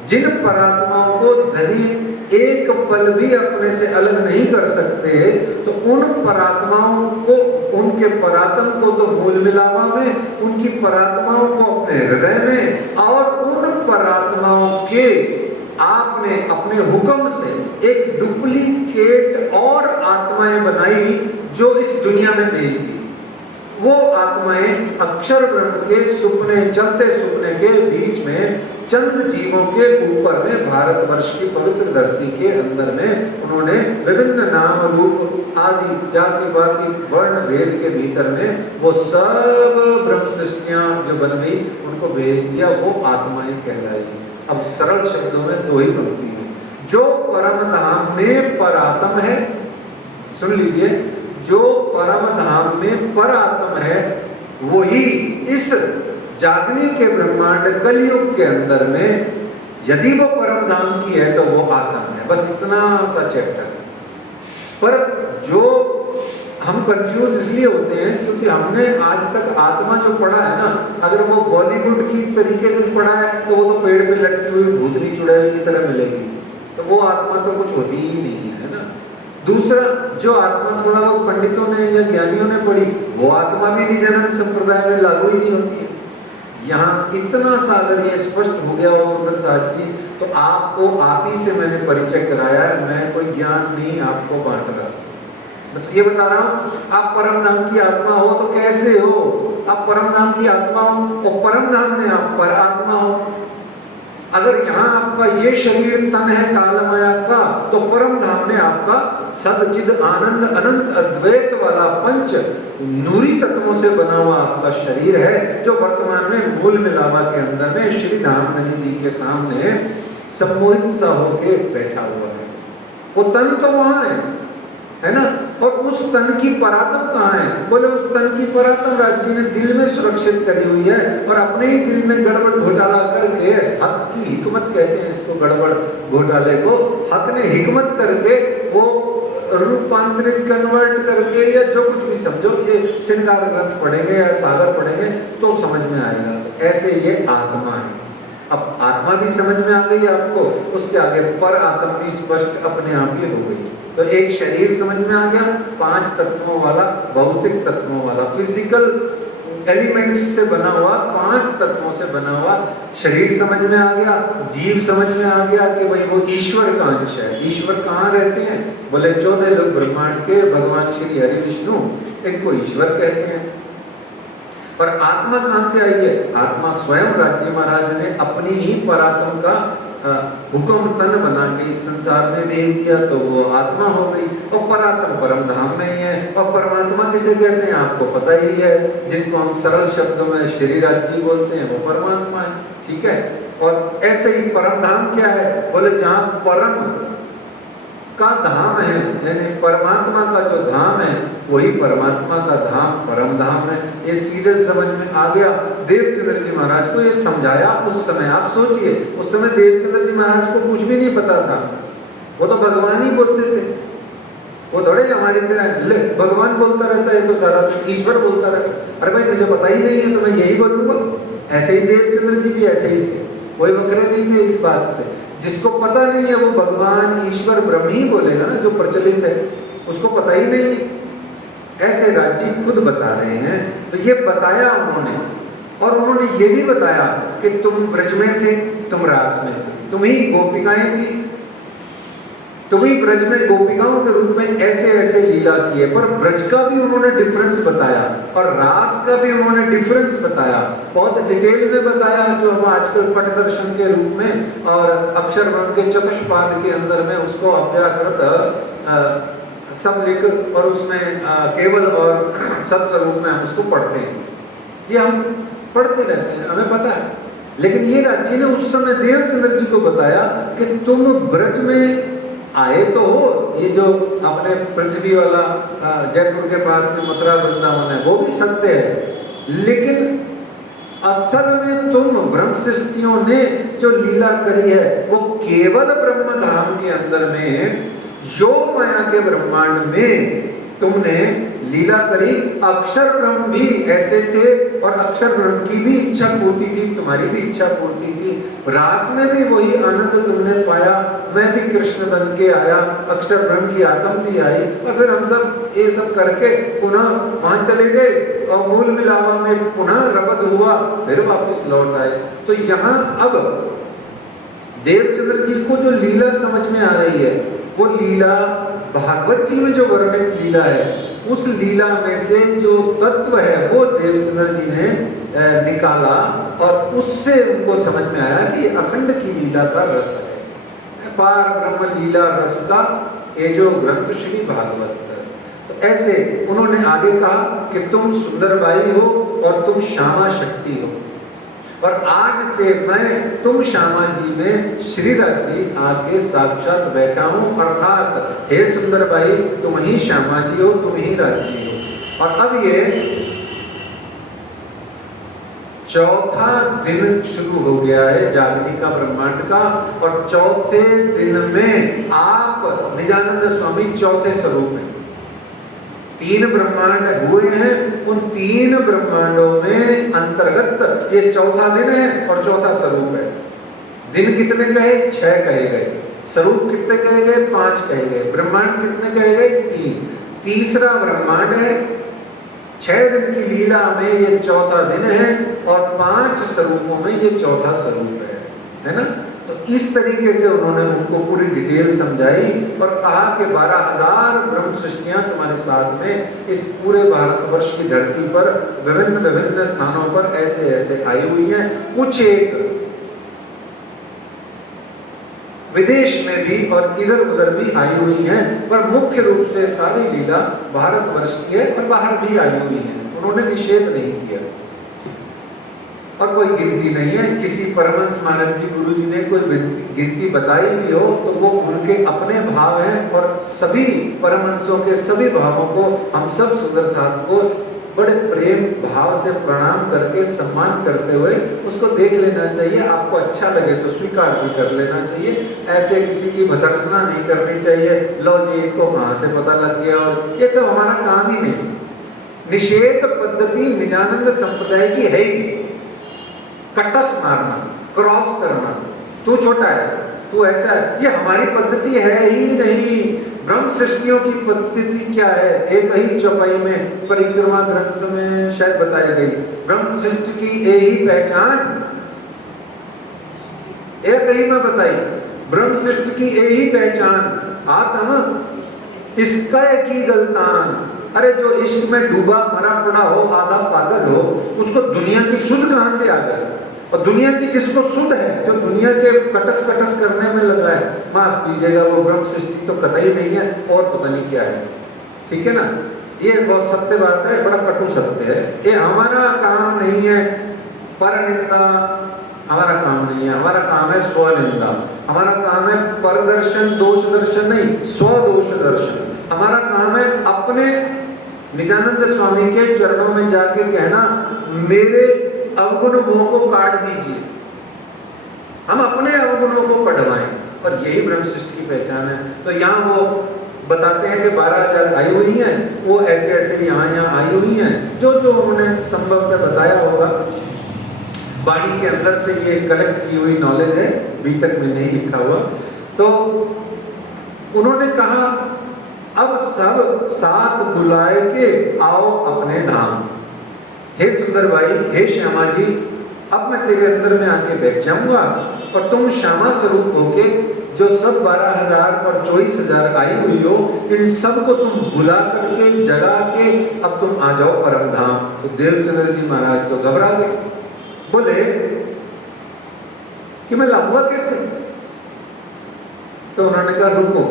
जिन परात्माओं को धनी एक पल भी अपने से अलग नहीं कर सकते, तो उन परात्माओं को, उनके परात्म को तो मूल मिलावा में, उनकी परात्माओं को अपने हृदय में, और उन परात्माओं के आपने अपने हुक्म से एक डुप्लीकेट और आत्माएं बनाई जो इस दुनिया में भेज दी। वो आत्माएं अक्षर ब्रह्म के सुपने, चलते सुपने के बीच में चंद जीवों के ऊपर में भारतवर्ष की पवित्र धरती के अंदर में उन्होंने विभिन्न नाम रूप आदि जाति वाति वर्ण भेद के भीतर में वो सब ब्रह्म सृष्टियां जो बन गई उनको भेज दिया, वो आत्माएं कहलाई। अब सरल शब्दों में 2 ही पंक्ति में, जो परम धाम में परात्म है, सुन लीजिए, जो परम धाम में परात्म है वही इस जागने के ब्रह्मांड कलयुग के अंदर में, यदि वो परम धाम की है तो वो आत्मा है। बस इतना सा चैप्टर। पर जो हम कंफ्यूज इसलिए होते हैं क्योंकि हमने आज तक आत्मा जो पढ़ा है ना, अगर वो बॉलीवुड की तरीके से पढ़ा है तो वो तो पेड़ पे लटकी हुई भूतनी चुड़ैल की तरह मिलेगी, तो वो आत्मा तो कुछ होती ही नहीं है ना। दूसरा, जो आत्मा थोड़ा वो पंडितों ने या ज्ञानियों ने पढ़ी, वो आत्मा भी निजानंद संप्रदाय में लागू ही नहीं होती है। यहाँ इतना सा अगर ये स्पष्ट हो गया हो सुंदर साहब जी, तो आपको आप ही से मैंने परिचय कराया है, मैं कोई ज्ञान नहीं आपको बांट रहा। मैं तो ये बता रहा हूँ, आप परम धाम की आत्मा हो तो कैसे हो? आप परम धाम की आत्मा हो और परम धाम में आप पर आत्मा हो। अगर यहाँ आपका ये शरीर तन है काल माया का, तो परम धाम में आपका सदचिद आनंद अनंत अद्वैत वाला पंच नूरी तत्वों से बना हुआ आपका शरीर है, जो वर्तमान में मूल मिलावा के अंदर में श्री धामधनी जी के सामने सम्मोहित सा होके बैठा हुआ है। वो तन तो वहां है ना, और उस तन की परात्म कहाँ है? बोले उस तन की परात्म राज जी ने दिल में सुरक्षित करी हुई है, और अपने ही दिल में गड़बड़ घोटाला करके, हक की हिकमत कहते हैं इसको, गड़बड़ घोटाले को हक ने हिकमत करके वो रूपांतरित कन्वर्ट करके, या जो कुछ भी समझो, ये श्रृंगार ग्रंथ पढ़ेंगे या सागर पढ़ेंगे तो समझ में आएगा। तो ऐसे ये आत्मा है। अब आत्मा भी समझ में आ गई आपको, उसके आगे पर आत्मा भी स्पष्ट अपने आप ही हो गई। तो एक शरीर समझ में आ गया, 5 तत्वों वाला, भौतिक तत्वों वाला, फिजिकल एलिमेंट्स से बना हुआ, 5 तत्वों से बना हुआ शरीर समझ में आ गया। जीव समझ में आ गया कि भाई वो ईश्वर का अंश है। ईश्वर कहाँ रहते हैं? बोले 14 लोग ब्रह्मांड के भगवान श्री हरि विष्णु, इनको ईश्वर कहते हैं। पर आत्मा कहाँ से आई है? आत्मा स्वयं राज्य महाराज ने अपनी ही परात्म का हुक्म तन बना के इस संसार में भेज दिया, तो वो आत्मा हो गई। और परात्म परम धाम में ही है। और परमात्मा किसे कहते हैं आपको पता ही है, जिनको हम सरल शब्दों में श्री राज्य बोलते हैं, वो परमात्मा है। ठीक है। और ऐसे ही परम धाम क्या है? बोले जहाँ परम का धाम है, यानी परमात्मा का जो धाम है वही परमात्मा का धाम परम धाम है। ये सीधे समझ में आ गया। देवचंद्र जी महाराज को ये समझाया उस समय। आप सोचिए, उस समय देवचंद्र जी महाराज को कुछ भी नहीं पता था, वो तो भगवान ही बोलते थे। वो थोड़े हमारी तरह ले भगवान बोलता रहता है तो सारा ईश्वर बोलता रहता है, अरे भाई मुझे पता ही नहीं है तो मैं यही बोलूंगा। ऐसे ही देवचंद्र जी भी ऐसे ही थे, कोई वक्र नहीं थे इस बात से। जिसको पता नहीं है वो भगवान ईश्वर ब्रह्म ही बोलेगा ना, जो प्रचलित है, उसको पता ही नहीं है। ऐसे राज्य खुद बता रहे हैं। तो ये बताया उन्होंने, और उन्होंने ये भी बताया कि तुम ब्रज में थे, तुम रास में थे, तुम ही गोपिकाएं थी, तुम ही ब्रज में गोपिकाओं के रूप में ऐसे ऐसे लीला किए। पर ब्रज का भी उन्होंने डिफरेंस बताया और रास का भी उन्होंने डिफरेंस बताया, बहुत डिटेल में बताया, जो हम आजकल पट दर्शन के रूप में और अक्षर ब्रह्म के चतुष्पाद के अंदर में उसको अव्याकृत समलिख और उसमें केवल और सत्स्वरूप में हम उसको पढ़ते हैं। ये हम पढ़ते रहते हैं, हमें पता है। लेकिन ये राज्य ने उस समय देवचंद्र जी को बताया कि तुम ब्रज में आए तो हो, ये जो अपने पृथ्वी वाला जयपुर के पास में मथुरा वृंदावन है वो भी सत्य है, लेकिन असल में तुम ब्रह्म सृष्टियों ने जो लीला करी है वो केवल ब्रह्म धाम के अंदर में योग माया के ब्रह्मांड में तुमने लीला करी। अक्षर ब्रह्म भी ऐसे थे और अक्षर ब्रह्म की भी इच्छा पूर्ति थी, तुम्हारी भी इच्छा पूर्ति थी। रास में भी वही आनंद तुमने पाया, मैं भी कृष्ण बन के आया, अक्षर ब्रह्म की आत्म भी आई, और फिर हम सब ये सब करके पुनः वहां चले गए और मूल मिलावा में पुनः रबद हुआ, फिर वापस लौट आए। तो यहाँ अब देवचंद्र जी को जो लीला समझ में आ रही है वो लीला भागवत जी में जो वर्णित लीला है, उस लीला में से जो तत्व है वो देवचंद्र जी ने निकाला और उससे उनको समझ में आया कि अखंड की लीला का रस है, पार ब्रह्म लीला रस का ये जो ग्रंथ श्री भागवत। तो ऐसे उन्होंने आगे कहा कि तुम सुंदरबाई हो और तुम श्यामा शक्ति हो, और आज से मैं तुम श्यामा जी में श्रीराज जी आके साक्षात बैठा हूं, अर्थात हे सुंदरबाई तुम ही श्यामा जी हो, तुम ही राज जी हो। और अब ये चौथा दिन शुरू हो गया है जागने का ब्रह्मांड का, और चौथे दिन में आप निजानंद स्वामी चौथे स्वरूप में, तीन ब्रह्मांड हुए हैं, उन तीन ब्रह्मांडों में अंतर्गत ये चौथा दिन है और चौथा स्वरूप है। दिन कितने कहे? 6 कहे गए। स्वरूप कितने कहे गए? 5 कहे गए। ब्रह्मांड कितने कहे गए? 3। तीसरा ब्रह्मांड है। 6 दिन की लीला में ये चौथा दिन है और 5 स्वरूपों में ये चौथा स्वरूप है ना। तो इस तरीके से उन्होंने उनको पूरी डिटेल समझाई और कहा कि 12,000 ब्रह्म सृष्टियां तुम्हारे साथ में इस पूरे भारतवर्ष की धरती पर विभिन्न विभिन्न स्थानों पर ऐसे ऐसे आई हुई हैं। कुछ एक विदेश में भी और इधर उधर भी आई हुई हैं, पर मुख्य रूप से सारी लीला भारतवर्ष की है और बाहर भी आई हुई है। उन्होंने निषेध नहीं किया और कोई गिनती नहीं है। किसी परमहंस महाराज जी गुरु जी ने कोई गिनती बताई भी हो तो वो उनके अपने भाव हैं, और सभी परमहंसों के सभी भावों को हम सब सुंदर साथ को बड़े प्रेम भाव से प्रणाम करके सम्मान करते हुए उसको देख लेना चाहिए। आपको अच्छा लगे तो स्वीकार भी कर लेना चाहिए, ऐसे किसी की भर्त्सना नहीं करनी चाहिए। लो जी इनको कहाँ से पता लग गया, और ये सब हमारा काम ही नहीं। निषेध पद्धति निजानंद संप्रदाय की है ही, कटस मारना, क्रॉस करना, तू छोटा है, तू ऐसा है, ये हमारी पद्धति है ही नहीं। ब्रह्म सृष्टियों की पद्धति क्या है? एक ही चौपाई में परिक्रमा ग्रंथ में शायद बताई गई, ब्रह्म सृष्टि की एक ही पहचान, एक ही में बताई, ब्रह्म सृष्टि की एक ही पहचान आत्म इसका की गलतान। अरे जो इश्क में डूबा मरा पड़ा हो, आधा पागल हो, उसको दुनिया की सुध कहां से आ गई? और दुनिया की जिसको सुध है, जो दुनिया के कटस कटस करने में लगा है, माफ कीजिएगा वो ब्रह्म सृष्टि तो कतई नहीं है और पता नहीं क्या है। ठीक है ना, ये बहुत सत्य बात है, बड़ा कटु सत्य है। ये हमारा काम नहीं है पर निंदा, हमारा काम नहीं है। हमारा काम है स्वनिंदा, हमारा काम है परदर्शन दोष दर्शन नहीं, स्वदोष दर्शन। हमारा काम है अपने निजानंद स्वामी के चरणों में जाके कहना मेरे अवगुण मोह को काट दीजिए, हम अपने अवगुणों को कढ़वाएं, और यही ब्रह्म सृष्टि की पहचान है। तो यहाँ वो बताते हैं कि 12,000 आई हुई हैं, वो ऐसे ऐसे यहाँ आई हुई हैं, जो जो उन्होंने संभवतः बताया होगा। वाणी के अंदर से ये कलेक्ट की हुई नॉलेज है, अभी तक में नहीं लिखा हुआ। तो उन्होंने कहा अब सब साथ बुलाए के आओ अपने धाम। हे सुंदर भाई, हे श्यामा जी, अब मैं तेरे अंदर में आके बैठ जाऊंगा और तुम श्यामा स्वरूप होके जो सब 12,000 और 24,000 आई हुई हो, इन सब को तुम बुला करके जगा के अब तुम आ जाओ परम धाम। तो देवचंद्र जी महाराज तो घबरा गए, बोले कि मैं लाऊंगा कैसे? तो उन्होंने कहा रुको,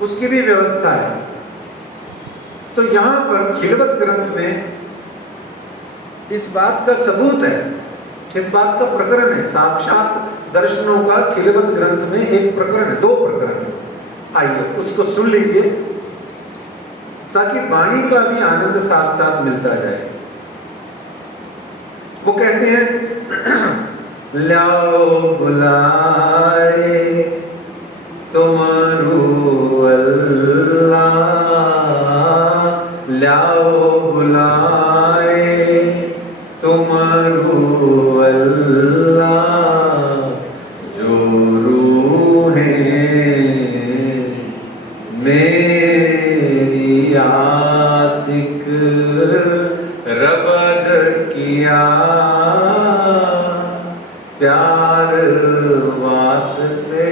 उसकी भी व्यवस्था है। तो यहां पर खिलवत ग्रंथ में इस बात का सबूत है, इस बात का प्रकरण है, साक्षात दर्शनों का खिलवत ग्रंथ में एक प्रकरण है, 2 प्रकरण है। आइए उसको सुन लीजिए ताकि वाणी का भी आनंद साथ साथ मिलता जाए। वो कहते हैं लाओ बुलाए तुमरू अल्लाह, लाओ बुलाए तुमरू अल्लाह, जो रूहें मेरी आशिक रबद किया प्यार वास्ते,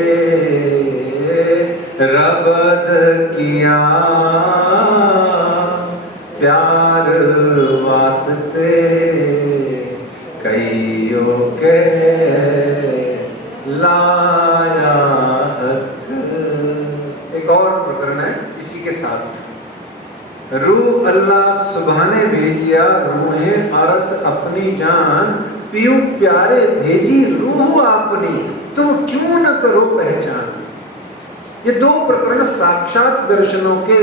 रबद किया प्यार वास्ते, कईयों के लाया हक। एक और प्रकरण है इसी के साथ, रूह अल्लाह सुभाने भेजिया रूहें अरस अपनी जान, पियू प्यारे भेजी रूह आपनी, तुम क्यों न करो पहचान। ये 2 प्रकरण साक्षात दर्शनों के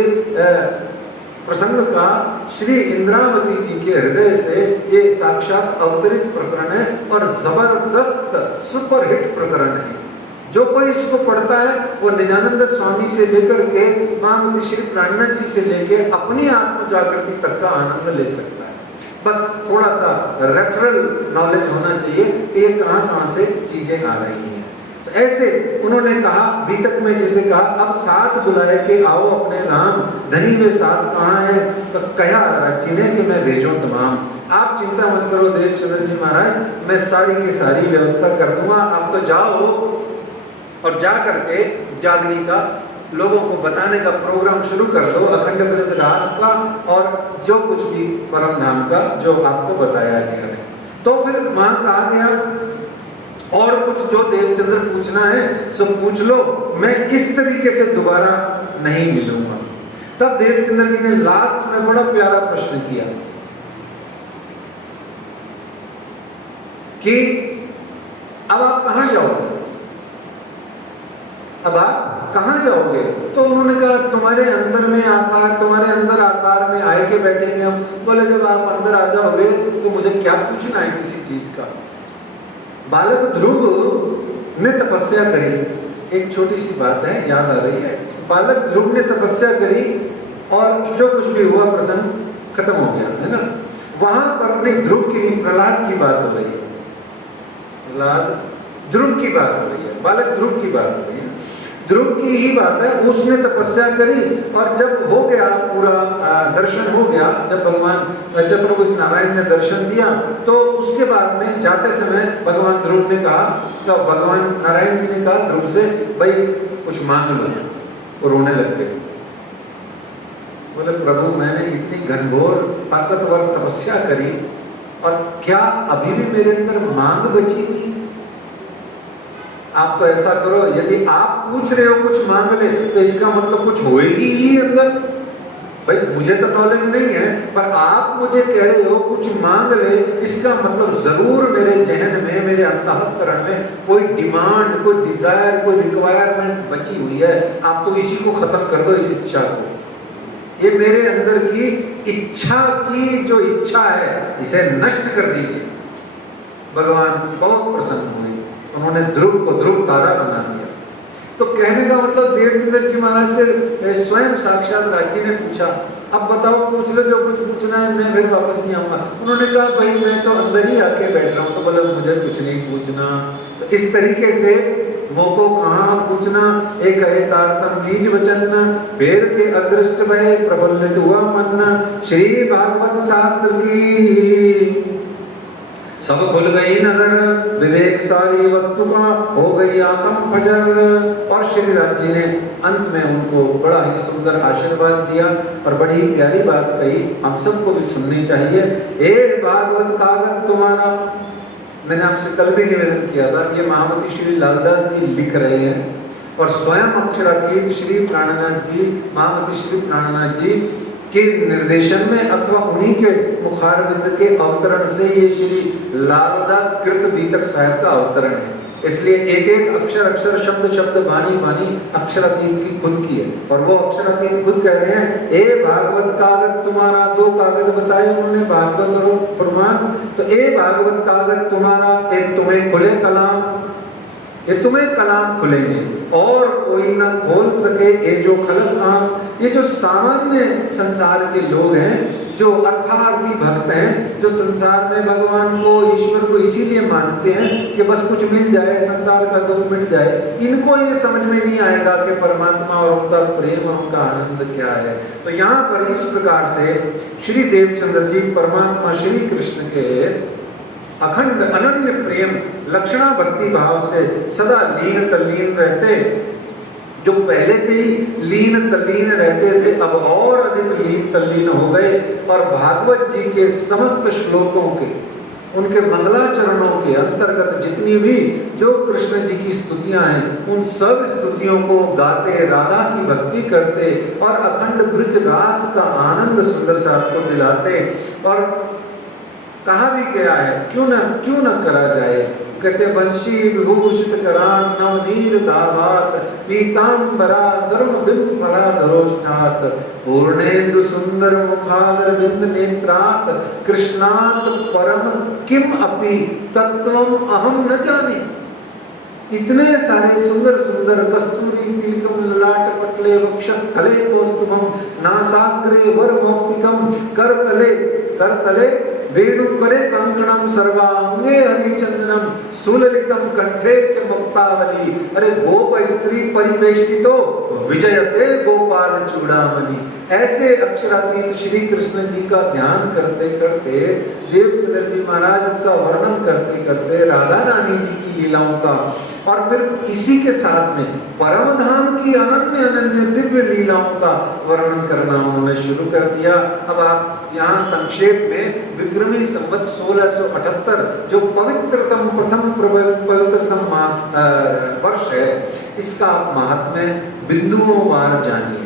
प्रसंग का श्री इंद्रावती जी के हृदय से ये साक्षात अवतरित प्रकरण है और जबरदस्त सुपरहिट प्रकरण है। जो कोई इसको पढ़ता है वो निजानंद स्वामी से लेकर के महामती श्री प्राणनाथ जी से लेके अपनी आत्म जागृति तक का आनंद ले सकता है। बस थोड़ा सा रेफरल नॉलेज होना चाहिए कि ये कहाँ से चीजें आ रही हैं। तो ऐसे उन्होंने कहा, अभी तक में जैसे कहा, अब साथ बुलाए के आओ अपने धाम, धनी में साथ कहाँ है? तो कहा राजी ने कि मैं भेजूं तमाम। आप चिंता मत करो देवचंद्र जी महाराज, मैं सारी की सारी व्यवस्था कर दूंगा। आप तो जाओ और जा करके जागरी का लोगों को बताने का प्रोग्राम शुरू कर दो, अखंड वृद्ध रास का और जो कुछ भी परम धाम का जो आपको बताया गया है। तो फिर वहां कहा गया और कुछ जो देवचंद्र पूछना है सो पूछ लो, मैं इस तरीके से दोबारा नहीं मिलूंगा। तब देवचंद्र जी ने लास्ट में बड़ा प्यारा प्रश्न किया कि अब आप कहां जाओगे, अब आप कहां जाओगे? तो उन्होंने कहा तुम्हारे अंदर में आकार, तुम्हारे अंदर आकार में आए के बैठेंगे हम। बोले जब आप अंदर आ जाओगे तो मुझे क्या पूछना है किसी चीज का। बालक ध्रुव ने तपस्या करी, एक छोटी सी बात है याद आ रही है। बालक ध्रुव ने तपस्या करी और जो कुछ भी हुआ प्रसंग खत्म हो गया, है ना। वहां पर नहीं, ध्रुव की नहीं, प्रहलाद की बात हो रही है। प्रहलाद ध्रुव की बात हो रही है, बालक ध्रुव की बात हो रही है, ध्रुव की ही बात है। उसने तपस्या करी और जब हो गया पूरा दर्शन हो गया, जब भगवान चतुर्भुज नारायण ने दर्शन दिया तो उसके बाद में जाते समय भगवान ध्रुव ने कहा, तो भगवान नारायण जी ने कहा ध्रुव से, भाई कुछ मांग लो। वो रोने लग गए, बोले प्रभु मैंने इतनी घनघोर ताकतवर तपस्या करी और क्या अभी भी मेरे अंदर मांग बची हुई? आप तो ऐसा करो, यदि आप पूछ रहे हो कुछ मांग ले तो इसका मतलब कुछ होएगी ही अंदर। भाई मुझे तो नॉलेज नहीं है, पर आप मुझे कह रहे हो कुछ मांग ले, इसका मतलब जरूर मेरे जहन में, मेरे अंतःकरण में कोई डिमांड, कोई डिजायर, कोई रिक्वायरमेंट बची हुई है। आप तो इसी को खत्म कर दो, इस इच्छा को। ये मेरे अंदर की इच्छा की जो इच्छा है इसे नष्ट कर दीजिए। भगवान बहुत प्रसन्न हुए, उन्होंने ध्रुव को ध्रुव तारा बना दिया। तो कहने का मतलब देवचंद्र जी महाराज से स्वयं साक्षात राज्य ने पूछा, अब बताओ पूछ लो जो कुछ पूछना है, मैं फिर वापस नहीं आऊंगा। उन्होंने कहा भाई मैं तो अंदर ही आके बैठ रहा हूँ, तो बोला मुझे कुछ नहीं पूछना। तो इस तरीके से मोको कहाँ पूछना, एक है तारतम बीज वचन, पेड़ के अदृष्ट भय प्रबलित हुआ मन, श्री भागवत शास्त्र की सब खुल गई नजर, विवेक सारी वस्तु का हो गई आत्म फजर। और श्री राज जी ने अंत में उनको बड़ा ही सुंदर आशीर्वाद दिया और बड़ी प्यारी बात कही, हम सबको भी सुननी चाहिए। ए भागवत कागज तुम्हारा, मैंने आपसे कल भी निवेदन किया था, ये महामती श्री लालदास जी लिख रहे हैं और स्वयं अक्षरातीत श्री प्राणनाथ जी, महामती श्री प्राणनाथ जी के निर्देशन में अथवा उन्हीं के मुखारबिंद के अवतरण से ये श्री लालदास कृत बीतक साहब का अवतरण है। इसलिए एक एक अक्षर अक्षर शब्द शब्द वाणी वाणी अक्षरातीत की खुद की है। और वो अक्षरातीत खुद कह रहे हैं, ए भागवत कागज तुम्हारा, दो कागज बताए उन्होंने, भागवत और फुरमान। तो ए भागवत कागज तुम्हारा, एक तुम्हें खुले कलाम, ये तुम्हें कलाम खुलेंगे और कोई ना खोल सके ये जो खलक आम। ये जो सामान्य संसार के लोग हैं, जो अर्थार्थी भक्त हैं, जो संसार में भगवान को, ईश्वर को इसीलिए मानते हैं कि बस कुछ मिल जाए, संसार का दुख मिट जाए, इनको ये समझ में नहीं आएगा कि परमात्मा और उनका प्रेम और उनका आनंद क्या है। तो यहाँ पर इस प्रकार से श्री देवचंद्र जी परमात्मा श्री कृष्ण के अखंड अनन्य प्रेम लक्षणा भक्ति भाव से सदा लीन तल्लीन रहते, जो पहले से ही लीन तल्लीन रहते थे अब और अधिक लीन तल्लीन हो गए। और भागवत जी के समस्त श्लोकों के, उनके मंगलाचरणों के अंतर्गत जितनी भी जो कृष्ण जी की स्तुतियां हैं, उन सब स्तुतियों को गाते, राधा की भक्ति करते और अखंड ब्रज रास का आनंद सुंदर से आपको दिलाते। और कहा भी गया है, क्यों न करा जाए, कहते वंशी विभूषित करान नवनीर दावात, पीतांबरा धर्म बिंब फलाधरोष्ठात, पूर्णेन्दु सुंदर मुखादर बिंद नेत्रात, कृष्णात परम किम अपि तत्वम अहम न जाने। इतने सारे सुंदर सुंदर कस्तूरी तिलकम ललाट पटले वक्षस्थले कौस्तुभम नासाग्रे वर मौक्तिकम करतले वेणु करे कंकणम सर्वांगे हरिचंदनम सुललितम कंठे च मुक्तावली। अरे गोप स्त्री परिवेष्टितो विजयते गोपाल चूड़ामणि। ऐसे अक्षरातीत श्री कृष्ण जी का ध्यान करते करते, देवचंद्र जी महाराज का वर्णन करते करते, राधा रानी जी की लीलाओं का, और फिर इसी के साथ में परम धाम की अनन्य अनन्य दिव्य लीलाओं का वर्णन करना उन्होंने शुरू कर दिया। अब आप यहाँ संक्षेप में विक्रमी संवत 1678 जो पवित्रतम प्रथम पवित्रतम मास वर्ष है, इसका महात्म्य बिंदुओं वार जानिए।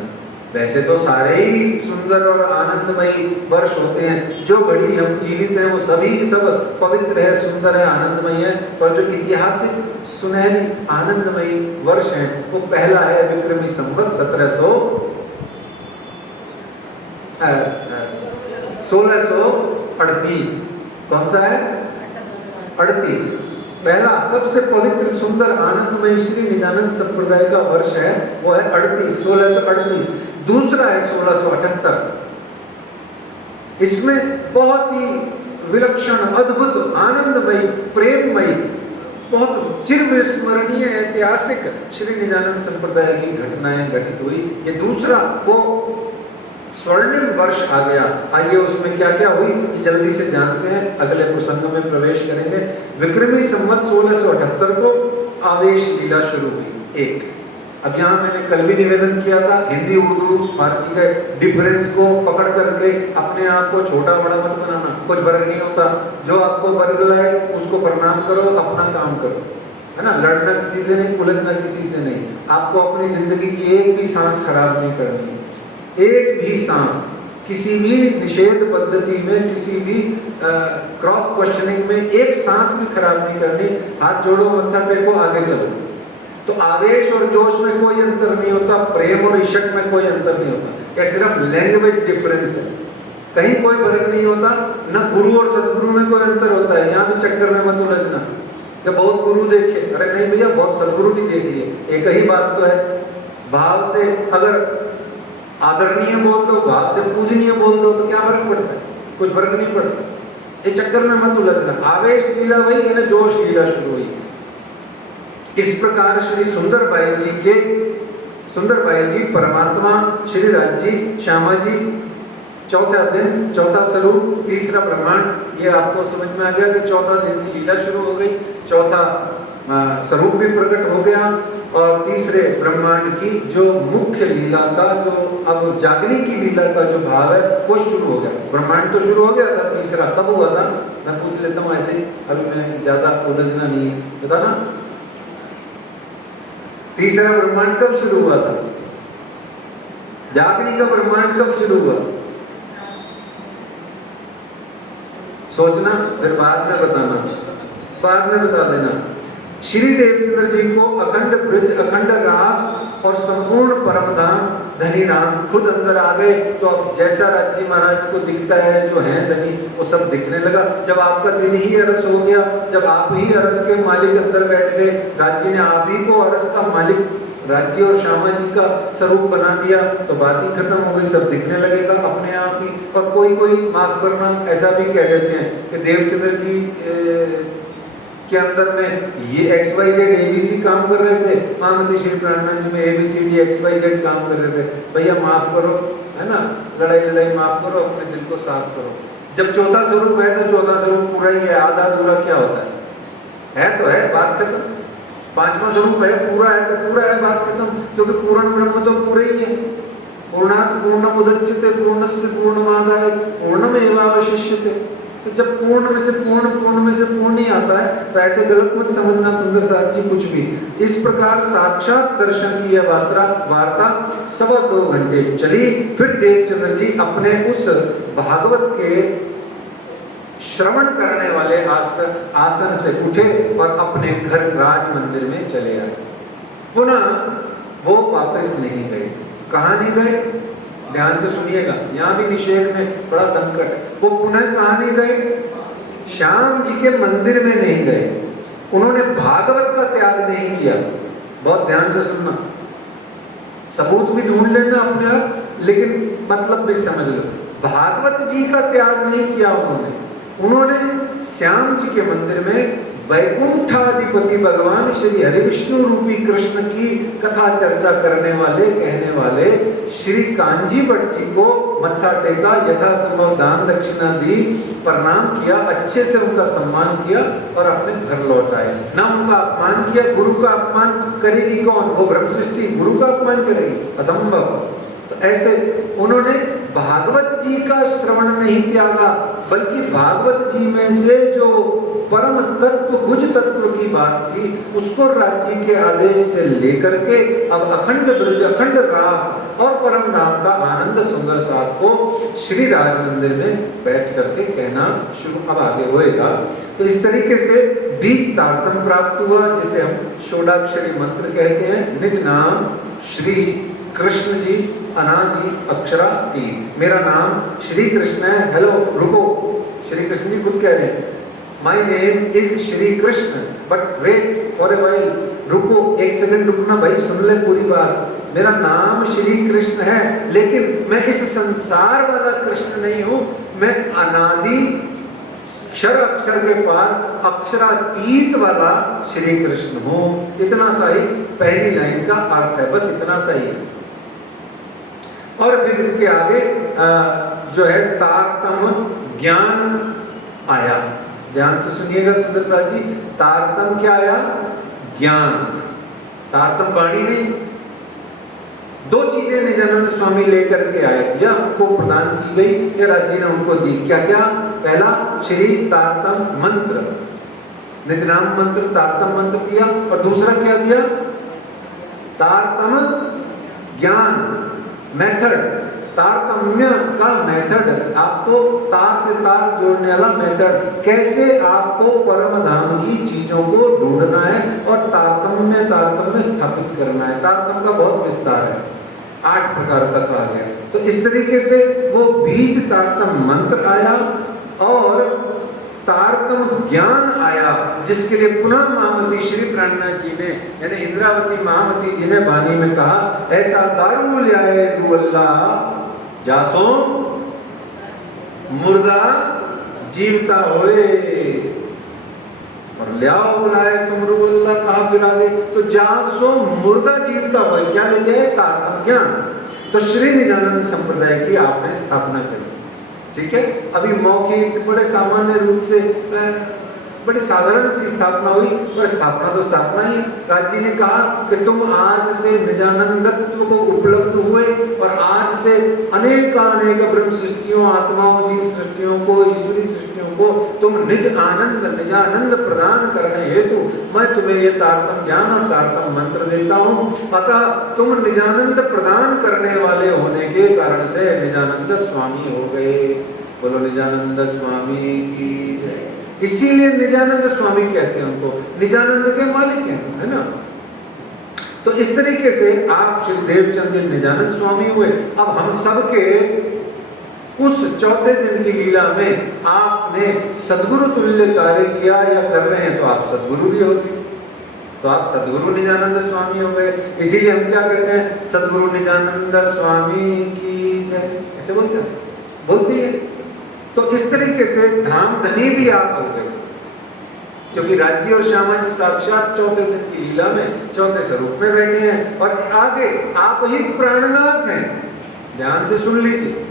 वैसे तो सारे ही सुंदर और आनंदमयी वर्ष होते हैं, जो घड़ी हम जीवित हैं वो सभी सब पवित्र है, सुंदर है, आनंदमय है। पर जो ऐतिहासिक सुनहरी आनंदमयी वर्ष है, वो पहला है विक्रमी संवत 1638। कौन सा है? 38। पहला सबसे पवित्र सुंदर आनंदमय श्री नित्यानंद संप्रदाय का वर्ष है, वो है 1638। दूसरा है 1678। इसमें बहुत ही विलक्षण, अद्भुत, आनंदमयी, प्रेममयी, बहुत चिरस्मरणीय ऐतिहासिक श्री नित्यानंद संप्रदाय की घटनाएं घटित हुई। ये दूसरा वो स्वर्णिम वर्ष आ गया। आइए उसमें क्या क्या हुई जल्दी से जानते हैं, अगले प्रसंग में प्रवेश करेंगे। विक्रमी संवत 1678 को आवेश लीला शुरू हुई। एक, अब यहाँ मैंने कल भी निवेदन किया था, हिंदी उर्दू फारसी के डिफरेंस को पकड़ करके अपने आप को छोटा बड़ा मत बनाना, कुछ वर्ग नहीं होता। जो आपको वर्ग लाए उसको प्रणाम करो, अपना काम करो, है ना। लड़ना किसी से नहीं, उलझना किसी से नहीं। आपको अपनी जिंदगी की एक भी सांस खराब नहीं करनी, एक भी सांस किसी भी निषेध पद्धति में, किसी भी क्रॉस क्वेश्चनिंग में एक सांस भी खराब नहीं करनी। हाथ जोड़ो, मत्था टेको, आगे चलो। तो आवेश और जोश में कोई अंतर नहीं होता, प्रेम और इश्क में कोई अंतर नहीं होता। ये सिर्फ लैंग्वेज डिफरेंस है, कहीं कोई फर्क नहीं होता। न गुरु और सदगुरु में कोई अंतर होता है, यहाँ भी चक्कर में मत उलझना। कि बहुत गुरु देखे, अरे नहीं भैया, बहुत सदगुरु भी देख लिए, एक ही बात तो है। भाव से अगर आदरणीय बोल दो, भाव से पूजनीय बोल दो, तो क्या फर्क पड़ता है? कुछ फर्क नहीं पड़ता। ये चक्कर में मत उलझना। आवेश लीला वही है ना, जोश लीला शुरू हुई। इस प्रकार श्री सुंदर बाई जी परमात्मा, श्री राज जी, श्यामा जी, चौथा दिन, चौथा स्वरूप, तीसरा ब्रह्मांड। ये आपको समझ में आ गया कि चौथा दिन की लीला शुरू हो गई, चौथा स्वरूप भी प्रकट हो गया, और तीसरे ब्रह्मांड की जो मुख्य लीला का, जो अब जागने की लीला का जो भाव है वो शुरू हो गया। ब्रह्मांड तो शुरू हो गया था, तीसरा कब हुआ था? मैं पूछ लेता हूँ ऐसे ही, अभी मैं ज्यादा उलझना नहीं है, बताना। तीसरा ब्रह्मांड कब शुरू हुआ था? जागने का ब्रह्मांड कब शुरू हुआ? सोचना, फिर बाद में बताना, बाद में बता देना। श्री देवचंद्र जी को अखंड ब्रज, अखंड रास और संपूर्ण परम धाम, धनी धाम खुद अंदर आ गए। तो अब जैसा राज जी महाराज को दिखता है जो है धनी, वो सब दिखने लगा। जब आपका दिल ही अरस हो गया, जब आप ही अरस के मालिक अंदर बैठ गए, राज जी ने आप ही को अरस का मालिक, राज्य और श्यामा जी का स्वरूप बना दिया, तो बात ही खत्म हो गई, सब दिखने लगेगा अपने आप ही। और कोई माफ करना ऐसा भी कह देते हैं कि देवचंद्र जी के अंदर में ये XYZ ABC काम कर रहे थे, महामती श्री प्राणनाथ जी में ABCD XYZ काम कर रहे थे। भैया माफ करो, है ना, लड़ाई माफ करो, अपने दिल को साफ करो। जब चौथा स्वरूप है तो चौथा स्वरूप पूरा ही है, आधा अधूरा क्या होता है तो है, बात खत्म। पांचवा स्वरूप है, पूरा है तो पूरा है, बात खत्म। क्योंकि पूर्ण ब्रह्म तो पूरे ही है। पूर्णात् पूर्णमुदच्यते पूर्णस्य पूर्णमादाय पूर्णमेवावशिष्यते। तो जब पूर्ण में से पूर्ण ही आता है, तो ऐसे गलत मत समझना सुंदर साथ जी कुछ भी। इस प्रकार साक्षात दर्शन की यह वार्ता 2.25 घंटे चली। फिर देवचंद्र जी अपने उस भागवत के श्रवण करने वाले आसन से उठे और अपने घर राज मंदिर में चले आए। पुनः वो वापस नहीं गए। कहाँ नहीं गए? ध्यान से सुनिएगा, यहाँ भी निषेध में बड़ा संकट है। वो पुनः कहाँ नहीं गए? श्याम जी के मंदिर में नहीं गए। उन्होंने भागवत का त्याग नहीं किया। बहुत ध्यान से सुनना, सबूत भी ढूंढ लेना अपने आप, लेकिन मतलब भी समझ लो। भागवत जी का त्याग नहीं किया उन्होंने श्याम जी के मंदिर में वैकुंठाधिपति भगवान श्री हरि विष्णु रूपी कृष्ण की कथा चर्चा करने वाले, कहने वाले श्री कांजी भट्ट जी को मत्था टेका, यथासंभव दान दक्षिणा दी, प्रणाम किया, अच्छे से उनका सम्मान किया और अपने घर लौट आए। ना उनका अपमान किया। गुरु का अपमान करेगी कौन? वो ब्रह्म सृष्टि गुरु का अपमान करेगी? असंभव। तो ऐसे उन्होंने भागवत जी का श्रवण नहीं त्यागा, बल्कि भागवत जी में से जो परम तत्व, गुज तत्व की बात थी, उसको राज्य के आदेश से लेकर के अब अखंड ब्रज, अखंड रास और परम धाम का आनंद सुंदर साथ को श्री राज मंदिर में बैठ करके कहना शुरू अब आगे होएगा। तो इस तरीके से बीज तारतम प्राप्त हुआ, जिसे हम षोडाक्षरी मंत्र कहते हैं। निज नाम श्री कृष्ण जी अनादि अक्षरातीत। मेरा नाम श्री कृष्ण है। हेलो, रुको, श्री कृष्ण जी खुद कह रहे हैं my name is Shri Krishna, but wait for a while. रुको, एक सेकंड रुकना भाई, सुन ले पूरी बात। मेरा नाम श्री कृष्ण है, लेकिन मैं इस संसार वाला कृष्ण नहीं हूं। मैं अनादि क्षर अक्षर के पार अक्षरातीत वाला श्री कृष्ण हूं। इतना सा ही पहली लाइन का अर्थ है, बस इतना सा ही है। और फिर इसके आगे जो है तारतम ज्ञान आया। ध्यान से सुनिएगा सुंदर साथ जी, तारतम क्या आया? ज्ञान। तारतम वाणी नहीं, दो चीजें निजानंद स्वामी लेकर के आए, या उनको प्रदान की गई, या राज्य ने उनको दी। क्या क्या? पहला श्री तारतम मंत्र, निजनाम मंत्र, तारतम मंत्र दिया। और दूसरा क्या दिया? तारतम ज्ञान, मेथड, तारतम्य का मेथड, आपको तार से तार जोड़ने वाला मेथड, कैसे आपको परम धाम की चीजों को ढूंढना है और तारतम्य स्थापित करना है। तारतम्य का बहुत विस्तार है, 8 प्रकार का कहा गया। तो इस तरीके से वो बीज तारतम्य मंत्र आया और तारतम ज्ञान आया, जिसके लिए पुनः महामती श्री प्राणनाथ जी ने यानी इंद्रावती महामती जी ने वाणी में कहा, ऐसा दारू ल्याए रुअल्ला जासो मुर्दा जीवता होए। और ल्याओ बुलाए तुम रुअल्ला, कहा फिर आगे, तो जासो मुर्दा जीवता होए, क्या ले जाए? तारतम ज्ञान। तो श्री निजानंद संप्रदाय की आपने स्थापना करी, ठीक है। अभी मौखिक बड़े सामान्य रूप से बड़ी साधारण सी स्थापना हुई, पर स्थापना तो स्थापना ही है। राज जी ने कहा कि तुम आज से निजानंदत्व को उपलब्ध हुए और आज से अनेकानेक ब्रह्म सृष्टियों, आत्माओं, जीव सृष्टियों को, ईश्वरी सृष्टियों को तुम निजानंद प्रदान करने हेतु मैं तुम्हें ये तारतम ज्ञान और तारतम मंत्र देता हूँ। अतः तुम निजानंद प्रदान करने वाले होने के कारण से निजानंद स्वामी हो गए। बोलो निजानंद स्वामी की जय। इसीलिए निजानंद स्वामी कहते हैं उनको, निजानंद के मालिक हैं, है ना। तो इस तरीके से आप श्री देवचंद जी निजानंद स्वामी हुए। अब हम सब के उस चौथे दिन की लीला में आपने सदगुरु तुल्य कार्य किया या कर रहे हैं, तो आप सदगुरु भी हो गए, तो आप सदगुरु निजानंद स्वामी हो गए। इसीलिए हम क्या कहते हैं? सदगुरु निजानंद स्वामी की जय, ऐसे बोलते हैं, बोलती है। तो इस तरीके से धाम धनी भी आप हो गए, क्योंकि राज्य और श्यामा जी साक्षात चौथे दिन की लीला में चौथे स्वरूप में बैठे हैं। और आगे आप ही प्राणनाथ हैं, ध्यान से सुन लीजिए।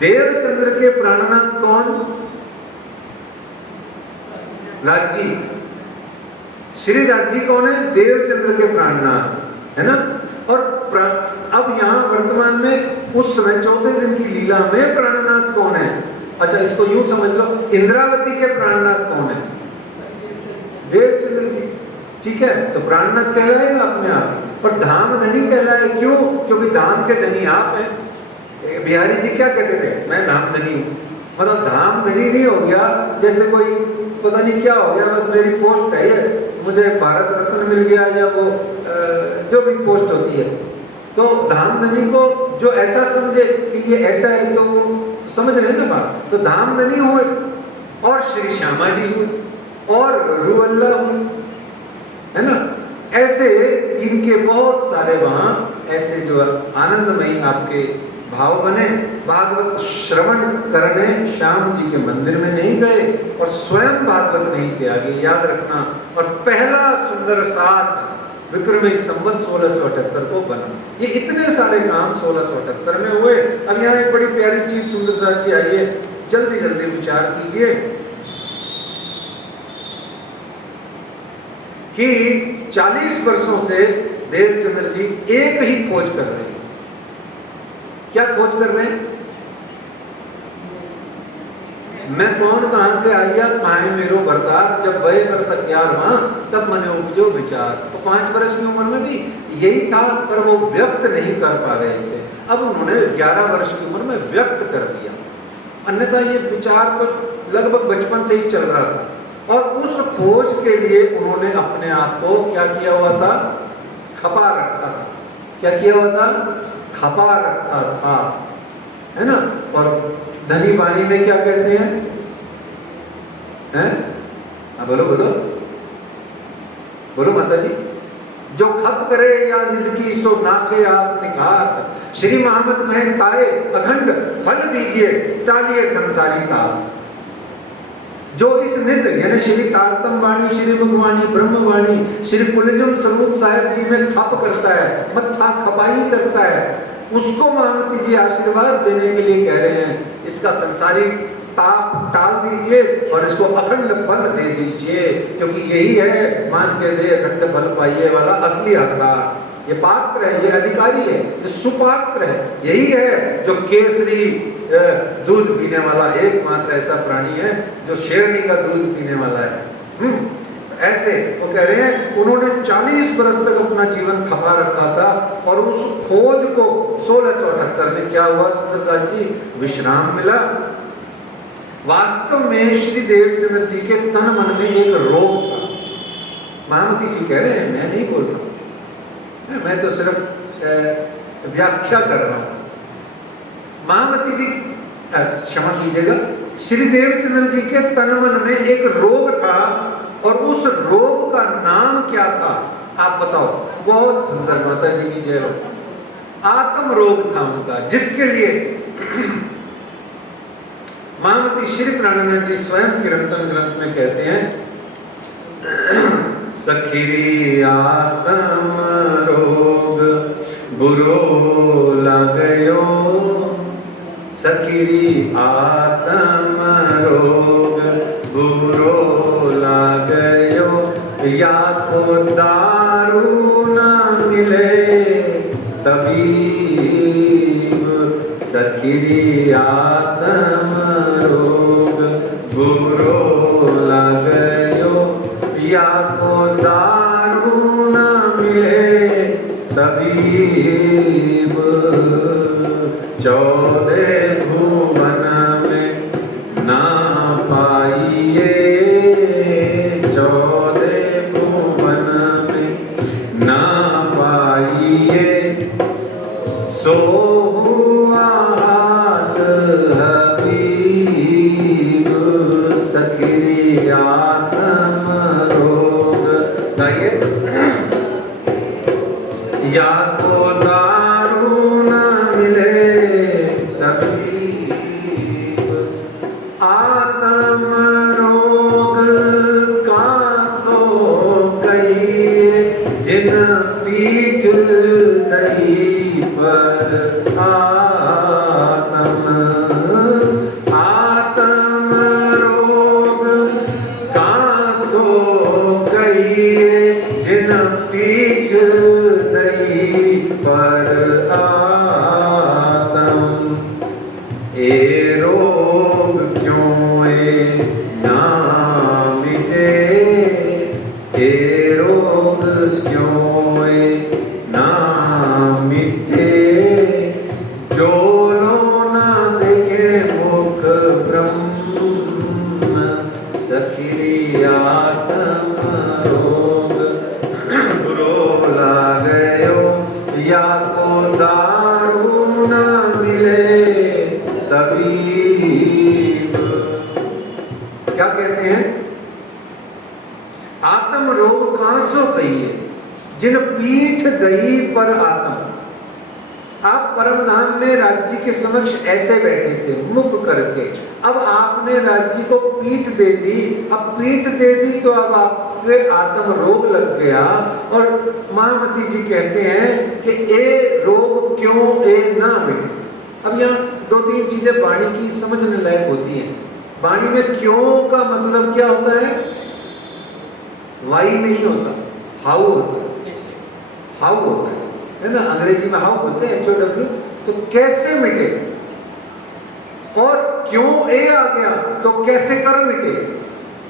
देवचंद्र के प्राणनाथ कौन? राज्जी। श्री राज्जी कौन है? देवचंद्र के प्राणनाथ, है ना। और अब यहाँ वर्तमान में उस समय चौथे दिन की लीला में प्राणनाथ कौन है? अच्छा, इसको यूं समझ लो, इंद्रावती के प्राणनाथ कौन है? देवचंद्र जी, ठीक है। तो प्राणनाथ कहलाएगा अपने आप। और धाम धनी कहलाए, क्यों? क्योंकि धाम के धनी आप हैं। बिहारी जी क्या कहते थे? मैं धाम धनी हूँ। मतलब धाम धनी नहीं हो गया जैसे कोई पता नहीं क्या हो गया, बस मेरी पोस्ट है, मुझे भारत रत्न मिल गया या वो जो भी पोस्ट होती है। तो धाम धनी को जो ऐसा समझे कि ये ऐसा है, तो वो समझ रहे ना बात। तो धाम धनी हुए और श्री श्यामा जी हुए और रुअल्ला हुए, है ना। ऐसे इनके बहुत सारे वहाँ ऐसे जो आनंदमयी आपके भाव बने। भागवत श्रवण करने श्याम जी के मंदिर में नहीं गए और स्वयं भागवत नहीं थे आगे, याद रखना। और पहला सुंदर साथ विक्रमी संवत 1678 को बना। ये इतने सारे काम 1678 में हुए। अब यहाँ एक बड़ी प्यारी चीज सुंदर साथ जी आई है, जल्दी जल्दी विचार कीजिए कि 40 वर्षों से देवचंद्र जी एक ही खोज कर रहे हैं। क्या खोज कर रहे हैं? मैं कौन कहां से आइया काहे मेरो बरतार, जब वह वर्ष 11वां तब मने उपजो विचार। तो 5 वर्ष की उम्र में भी यही था, पर वो व्यक्त नहीं कर पा रहे थे। अब उन्होंने 11 वर्ष की उम्र में व्यक्त कर दिया, अन्यथा ये विचार तो लगभग बचपन से ही चल रहा था। और उस खोज के लिए उन्होंने अपने आप को क्या किया हुआ था? खपा रखा था। क्या किया हुआ था? खपा रखा था, है ना। और धनी वाणी में क्या कहते हैं? बोलो बोलो बोलो माता जी। जो खप करे या निध की सो नाके आप निखात, श्री महामत में ताए अखंड फल दीजिए, टालिए संसारी का। जो इस निध यानी श्री तारतम वाणी, श्री मुखवाणी, ब्रह्मवाणी, श्री कुलजुम स्वरूप साहेब जी में खप करता है, मत्था खपाई करता है, उसको महामती जी आशीर्वाद देने के लिए कह रहे हैं, इसका संसारी ताप टाल दीजिए और इसको अखंड फल दे दीजिए, क्योंकि यही है मान के दे अखंड फल पाइए वाला असली हकदार। ये पात्र है, ये अधिकारी है, ये सुपात्र है। यही है जो केसरी दूध पीने वाला एकमात्र ऐसा प्राणी है जो शेरनी का दूध पीने वाला है। ऐसे वो कह रहे हैं, उन्होंने 40 वर्ष तक अपना जीवन खपा रखा था। और उस खोज को 1678 में क्या हुआ सुंदरदास जी? विश्राम मिला। वास्तव में श्री देवचंद्र जी के तन मन में एक रोग था। महामती जी कह रहे हैं, मैं नहीं बोल रहा, मैं तो सिर्फ व्याख्या कर रहा हूं। महामती जी क्षमा कीजिएगा, श्री देवचंद्र जी के तन मन में एक रोग था, और उस रोग का नाम क्या था आप बताओ। बहुत सुंदर, माता जी की जय हो। आत्म रोग था उनका, जिसके लिए महामती श्री प्राणानंद जी स्वयं कीर्तन ग्रंथ में कहते हैं, सखीरी आत्म रोग बुरो लगयो, सखीरी आत्म रोग बुरो लगयो, या को दारू न मिले तबीब, सखीरी आत्म रोग बुरो लगयो, या को दारू न मिले तबीब, 14 भुवन में ना पाइए, 14 भुवन में ना पाइए, सो हुआ हबीब, सखी आत्म रोग। गाइए, या को दारू न मिले तबीब, आत्म रोग का सो कहिए, जिन पीठ दई पर आत्म, आत्म रोग का सो कहिए, जिन पीठ दई पर आत्म, ए रोग क्यों ए ना मिटे, ए रोग क्यों ए ना मिटे, जो लो ना देखे मुख ब्रह्म, सखी आत्म रोग बुरो लागयो, या को दारू न मिले तबीब। क्या कहते हैं? आत्म रोग कहां सो कहिए, जिन पीठ दई पर आत्म। आप परम धाम में राज्य के समक्ष ऐसे बैठे थे मुख करके, अब आपने राज्य को पीठ दे दी। अब पीठ दे दी तो अब आपके आत्म रोग लग गया, और महामती जी कहते हैं कि ए रोग क्यों ए ना मिटे। अब यहाँ 2-3 चीजें वाणी की समझने लायक होती हैं। वाणी में क्यों का मतलब क्या होता है? वाई नहीं होता, हाउ होता है। हाउ होता है ना, अंग्रेजी में हाउ बोलते हैं, HOW। तो कैसे मिटे, और क्यों ए आ गया तो कैसे कर मिटे।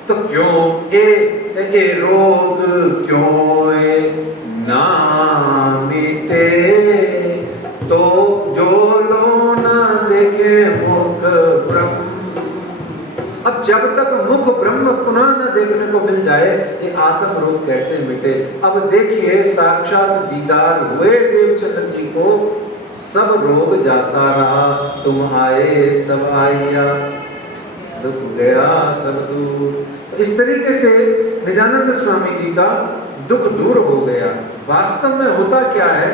तो क्यों ए रोग क्यों ए ना मिटे, तो जो लो ना देखे मुख ब्रह्म। अब जब तक मुख ब्रह्म पुनः न देखने को मिल जाए, ये आत्म रोग कैसे मिटे। अब देखिए, साक्षात दीदार हुए देवचंद्र जी को, सब रोग जाता रहा, तुम आए सब आइया, दुख गया सब दूर। तो इस तरीके से निजानंद स्वामी जी का दुख दूर हो गया। वास्तव में होता क्या है,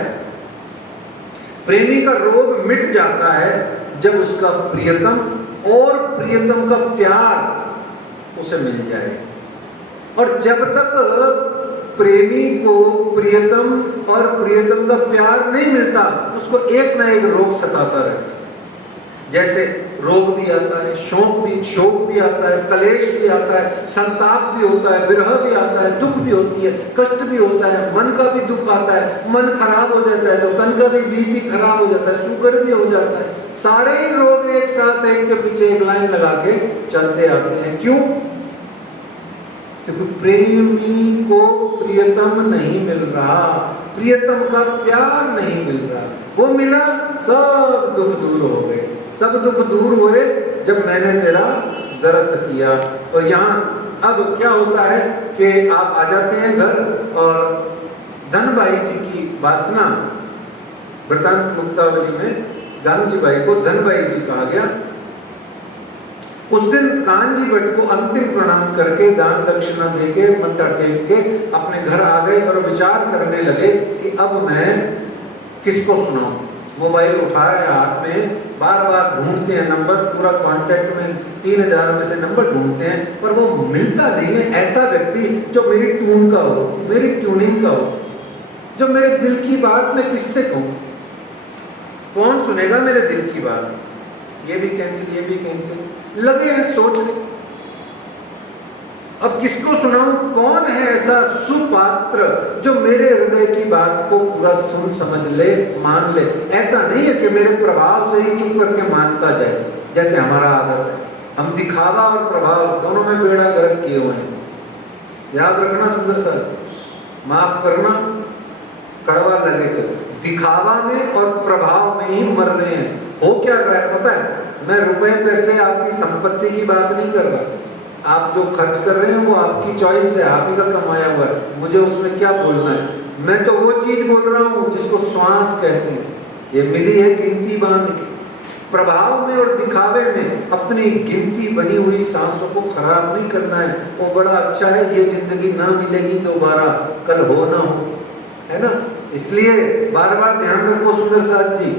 प्रेमी का रोग मिट जाता है जब उसका प्रियतम और प्रियतम का प्यार उसे मिल जाए। और जब तक प्रेमी को प्रियतम और प्रियतम का प्यार नहीं मिलता, उसको एक ना एक रोग सताता रहता है। जैसे रोग भी आता है, शोक भी आता है, कलेश भी आता है, संताप भी होता है, विरह भी आता है, दुख भी होती है, कष्ट भी होता है, मन का भी दुख आता है, मन खराब हो जाता है तो तन का भी बीपी खराब हो जाता है, शुगर भी हो जाता है। सारे ही रोग एक साथ एक के पीछे एक लाइन लगा के चलते आते हैं। क्यों? क्योंकि प्रेमी को प्रियतम नहीं मिल रहा, प्रियतम का प्यार नहीं मिल रहा। वो मिला, सब दुख दूर हो गए। सब दुख दूर हुए जब मैंने तेरा दरस किया। और यहाँ अब क्या होता है कि आप आ जाते हैं घर, और धनभाई जी की वासना, वृतांत मुक्तावली में गांधी भाई को धनभाई जी कहा गया। उस दिन कानजी भट्ट को अंतिम प्रणाम करके दान दक्षिणा देके मत्था टेक के अपने घर आ गए और विचार करने लगे कि अब मैं किसको सुनाऊं। मोबाइल उठाया हाथ में, बार बार ढूंढते हैं नंबर, पूरा कांटेक्ट में 3000 में से नंबर ढूंढते हैं, पर वो मिलता नहीं है ऐसा व्यक्ति जो मेरी ट्यून का हो, मेरी ट्यूनिंग का हो, जो मेरे दिल की बात मैं किससे कहूँ। कौन सुनेगा मेरे दिल की बात। ये भी कैंसिल, ये भी कैंसिल, लगे हैं सोचने अब किसको सुनाऊं। कौन है ऐसा सुपात्र जो मेरे हृदय की बात को पूरा सुन समझ ले, मान ले। ऐसा नहीं है कि मेरे प्रभाव से ही चुप करके मानता जाए, जैसे हमारा आदत है। हम दिखावा और प्रभाव दोनों में बेड़ा गर्क किए हुए हैं। याद रखना सुंदर साथ, माफ करना कड़वा लगे तो, दिखावा में और प्रभाव में ही मर रहे हैं। हो क्या रहा है पता है, मैं रुपए पैसे आपकी संपत्ति की बात नहीं कर रहा। आप जो खर्च कर रहे हैं वो आपकी चॉइस है, आप ही का कमाया हुआ है, मुझे उसमें क्या बोलना है। मैं तो वो चीज बोल रहा हूँ जिसको श्वास कहते हैं, ये मिली है गिनती बांध के। प्रभाव में और दिखावे में अपनी गिनती बनी हुई सांसों को खराब नहीं करना है। वो बड़ा अच्छा है, ये जिंदगी ना मिलेगी दोबारा, कल हो ना हो, है ना। इसलिए बार बार ध्यान रखो सुंदर साथ जी,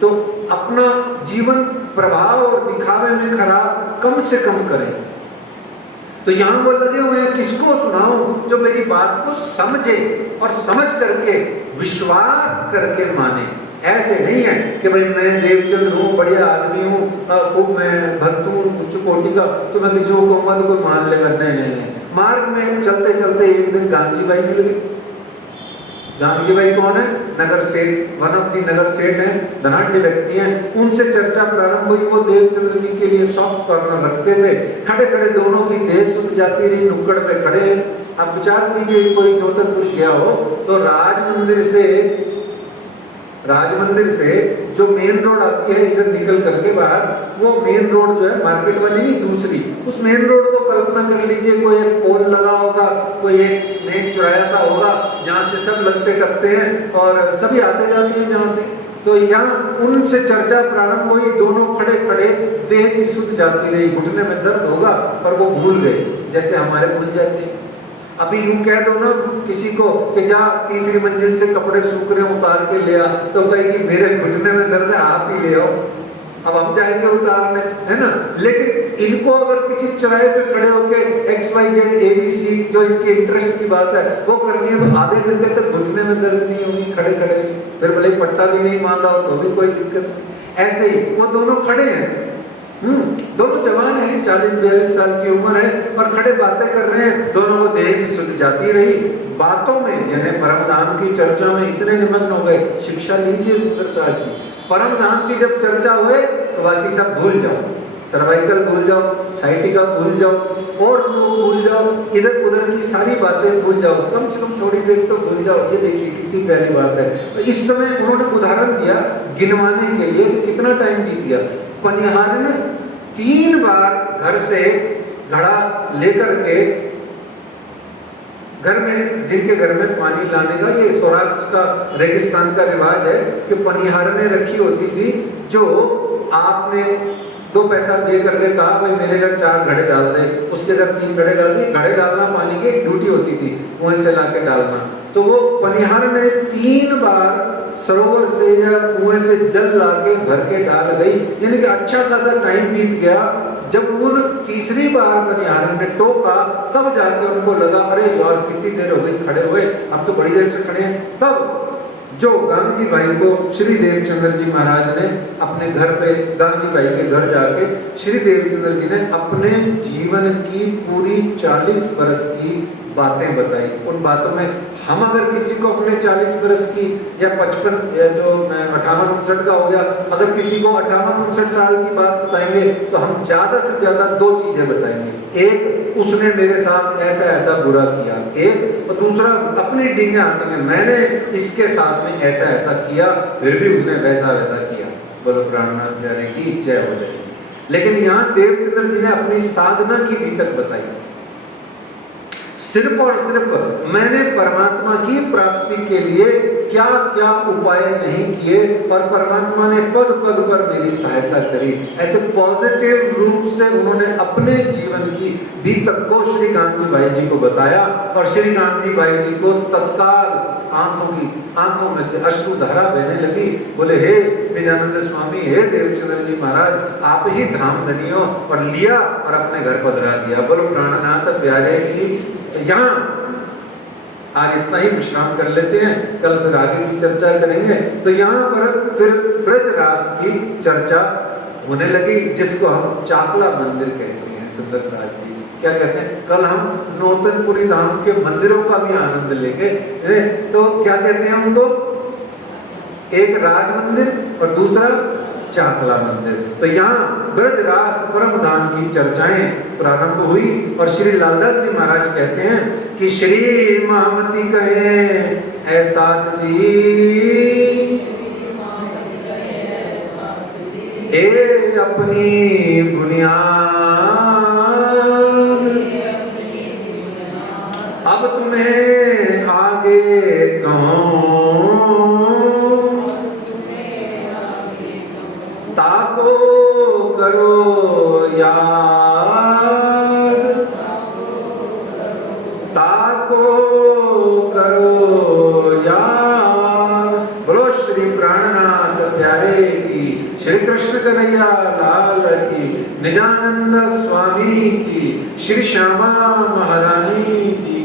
तो अपना जीवन प्रभाव और दिखावे में खराब कम से कम करें। तो यहाँ वो लगे हुए हैं किसको सुनाऊं जो मेरी बात को समझे और समझ करके विश्वास करके माने। ऐसे नहीं है कि भाई मैं देवचंद्र हूँ, बढ़िया आदमी हूँ, खूब मैं भक्त हूँ उच्च कोटि का, तो मैं किसी को कहूँगा तो कोई मान लेगा। नहीं। मार्ग में चलते चलते एक दिन गांधी भाई मिल गए। गांधी भाई कौन है? नगर सेठ, वन ऑफ दी नगर सेठ हैं, धनाढ्य व्यक्ति हैं। उनसे चर्चा प्रारंभ हुई। वो देवचंद्र जी के लिए सॉफ्ट कॉर्नर रखते थे। खड़े खड़े दोनों की देह सुध जाती रही, नुक्कड़ पे खड़े हैं। अब विचार कीजिए, कोई नौतनपुरी गया हो तो राजमंदिर से जो मेन रोड आती है इधर निकल करके बाहर, वो मेन रोड जो है मार्केट वाली नहीं दूसरी, उस मेन रोड को कल्पना कर लीजिए कोई एक पोल लगा होगा, कोई एक मेन चौराया सा होगा जहाँ से सब लगते टपते हैं और सभी आते जाते हैं जहाँ से। तो यहाँ उनसे चर्चा प्रारंभ हुई। दोनों खड़े खड़े देह की सुध जाती रही। घुटने में दर्द होगा पर वो भूल गए, जैसे हमारे भूल जाते हैं। अभी यूं कह दो ना किसी को कि जा तीसरी मंजिल से कपड़े सूख रहे उतार के ले आ, तो कहेगी मेरे घुटने में दर्द है, आप ही ले आओ। अब हम जाएंगे उतारने, है ना। लेकिन इनको अगर किसी चौराहे पे खड़े होके XYZ ABC जो इनके इंटरेस्ट की बात है वो करनी है, तो आधे घंटे तक घुटने में दर्द नहीं होगी खड़े खड़े। फिर भले पट्टा भी नहीं बांधा हो तो भी कोई दिक्कत नहीं। ऐसे ही वो दोनों खड़े हैं, दोनों जवान हैं, 40-42 साल की उम्र है और खड़े बातें कर रहे हैं। दोनों को देह की सुध जाती रही। बातों में यानी परम धाम की चर्चा में इतने निमग्न हो गए। शिक्षा लीजिए सुंदर साथ जी, परम धाम की जब चर्चा हुए तो बाकी सब भूल जाओ, सर्वाइकल भूल जाओ, साइटिका भूल जाओ, और रोग भूल जाओ, इधर उधर की सारी बातें भूल जाओ, कम से कम थोड़ी देर तो भूल जाओ। ये देखिए कितनी प्यारी बात है। तो इस समय उन्होंने उदाहरण दिया गिनवाने के लिए कि कितना टाइम बीत गया। पनिहार ने 3 बार घर से घड़ा लेकर के घर में, जिनके घर में पानी लाने का, ये सौराष्ट्र का रेगिस्तान का रिवाज है कि पनिहारने रखी होती थी, जो आपने 2 पैसा दे करके कहा भाई मेरे घर 4 घड़े डाल दे, उसके घर 3 घड़े डाल दिए। घड़े डालना पानी की एक ड्यूटी होती थी, कुएं से लाके डालना। तो वो पनिहार ने 3 बार सरोवर से या कुएं से जल लाके भर के डाल गई, यानी कि अच्छा खासा टाइम बीत गया। जब उन तीसरी बार पनिहार ने टोका तब जाके उनको लगा अरे यार कितनी देर हो गई खड़े हुए, अब तो बड़ी देर से खड़े हैं। तब जो गांधी भाई को श्री देवचंद्र जी महाराज ने अपने घर पे, गांधी भाई के घर जाके श्री देवचंद्र जी ने अपने जीवन की पूरी 40 वर्ष की बातें बताई। उन बातों में हम अगर किसी को अपने 40 वर्ष की या 55 या जो 58-59 का हो गया, अगर किसी को 58-59 साल की बात बताएंगे तो हम ज़्यादा से ज़्यादा 2 चीज़ें बताएंगे। एक, उसने मेरे साथ ऐसा ऐसा बुरा किया, एक, और दूसरा अपनी डिंगे हाथ में मैंने इसके साथ में ऐसा ऐसा किया, फिर भी उसने वैसा वैसा किया। बोलो प्राणनाथ प्यारे की जय हो जाएगी। लेकिन यहाँ देवचंद्र जी ने अपनी साधना की बीतक बताई। सिर्फ और सिर्फ मैंने परमात्मा की प्राप्ति के लिए क्या क्या उपाय नहीं किए और परमात्मा ने पग पग पर मेरी सहायता करी। ऐसे पॉजिटिव रूप से उन्होंने अपने जीवन की बीतक को श्री गांधी भाई जी को बताया और श्री गांधी भाई जी को तत्काल आंखों में से अश्रुधारा बहने लगी। बोले, हे निजानंद स्वामी, हे देवचंद्र जी महाराज, आप ही धाम धनी हो, और लिया और अपने घर पधरा दिया। बोलो प्राणनाथ प्यारे की। यहाँ आज इतना ही विश्राम कर लेते हैं, कल फिर आगे की चर्चा करेंगे। तो यहाँ पर फिर ब्रजरास की चर्चा होने लगी, जिसको हम चाकला मंदिर कहते हैं। सुंदर साज जी क्या कहते हैं, कल हम नौतनपुरी धाम के मंदिरों का भी आनंद लेंगे। तो क्या कहते हैं उनको, एक राज मंदिर और दूसरा चाकला मंदिर। तो यहाँ ब्रजरास परम धाम की चर्चाएं प्रारंभ हुई और श्री लालदास जी महाराज कहते हैं कि श्री महामती कहे ऐसात जी, ए अपनी बुनियाद, अब तुम्हें आगे कहूं, ताको करो याद, ताको करो याद। बोलो श्री प्राणनाथ प्यारे की, श्री कृष्ण कन्हैया लाल की, निजानंद स्वामी की, श्री श्यामा महारानी जी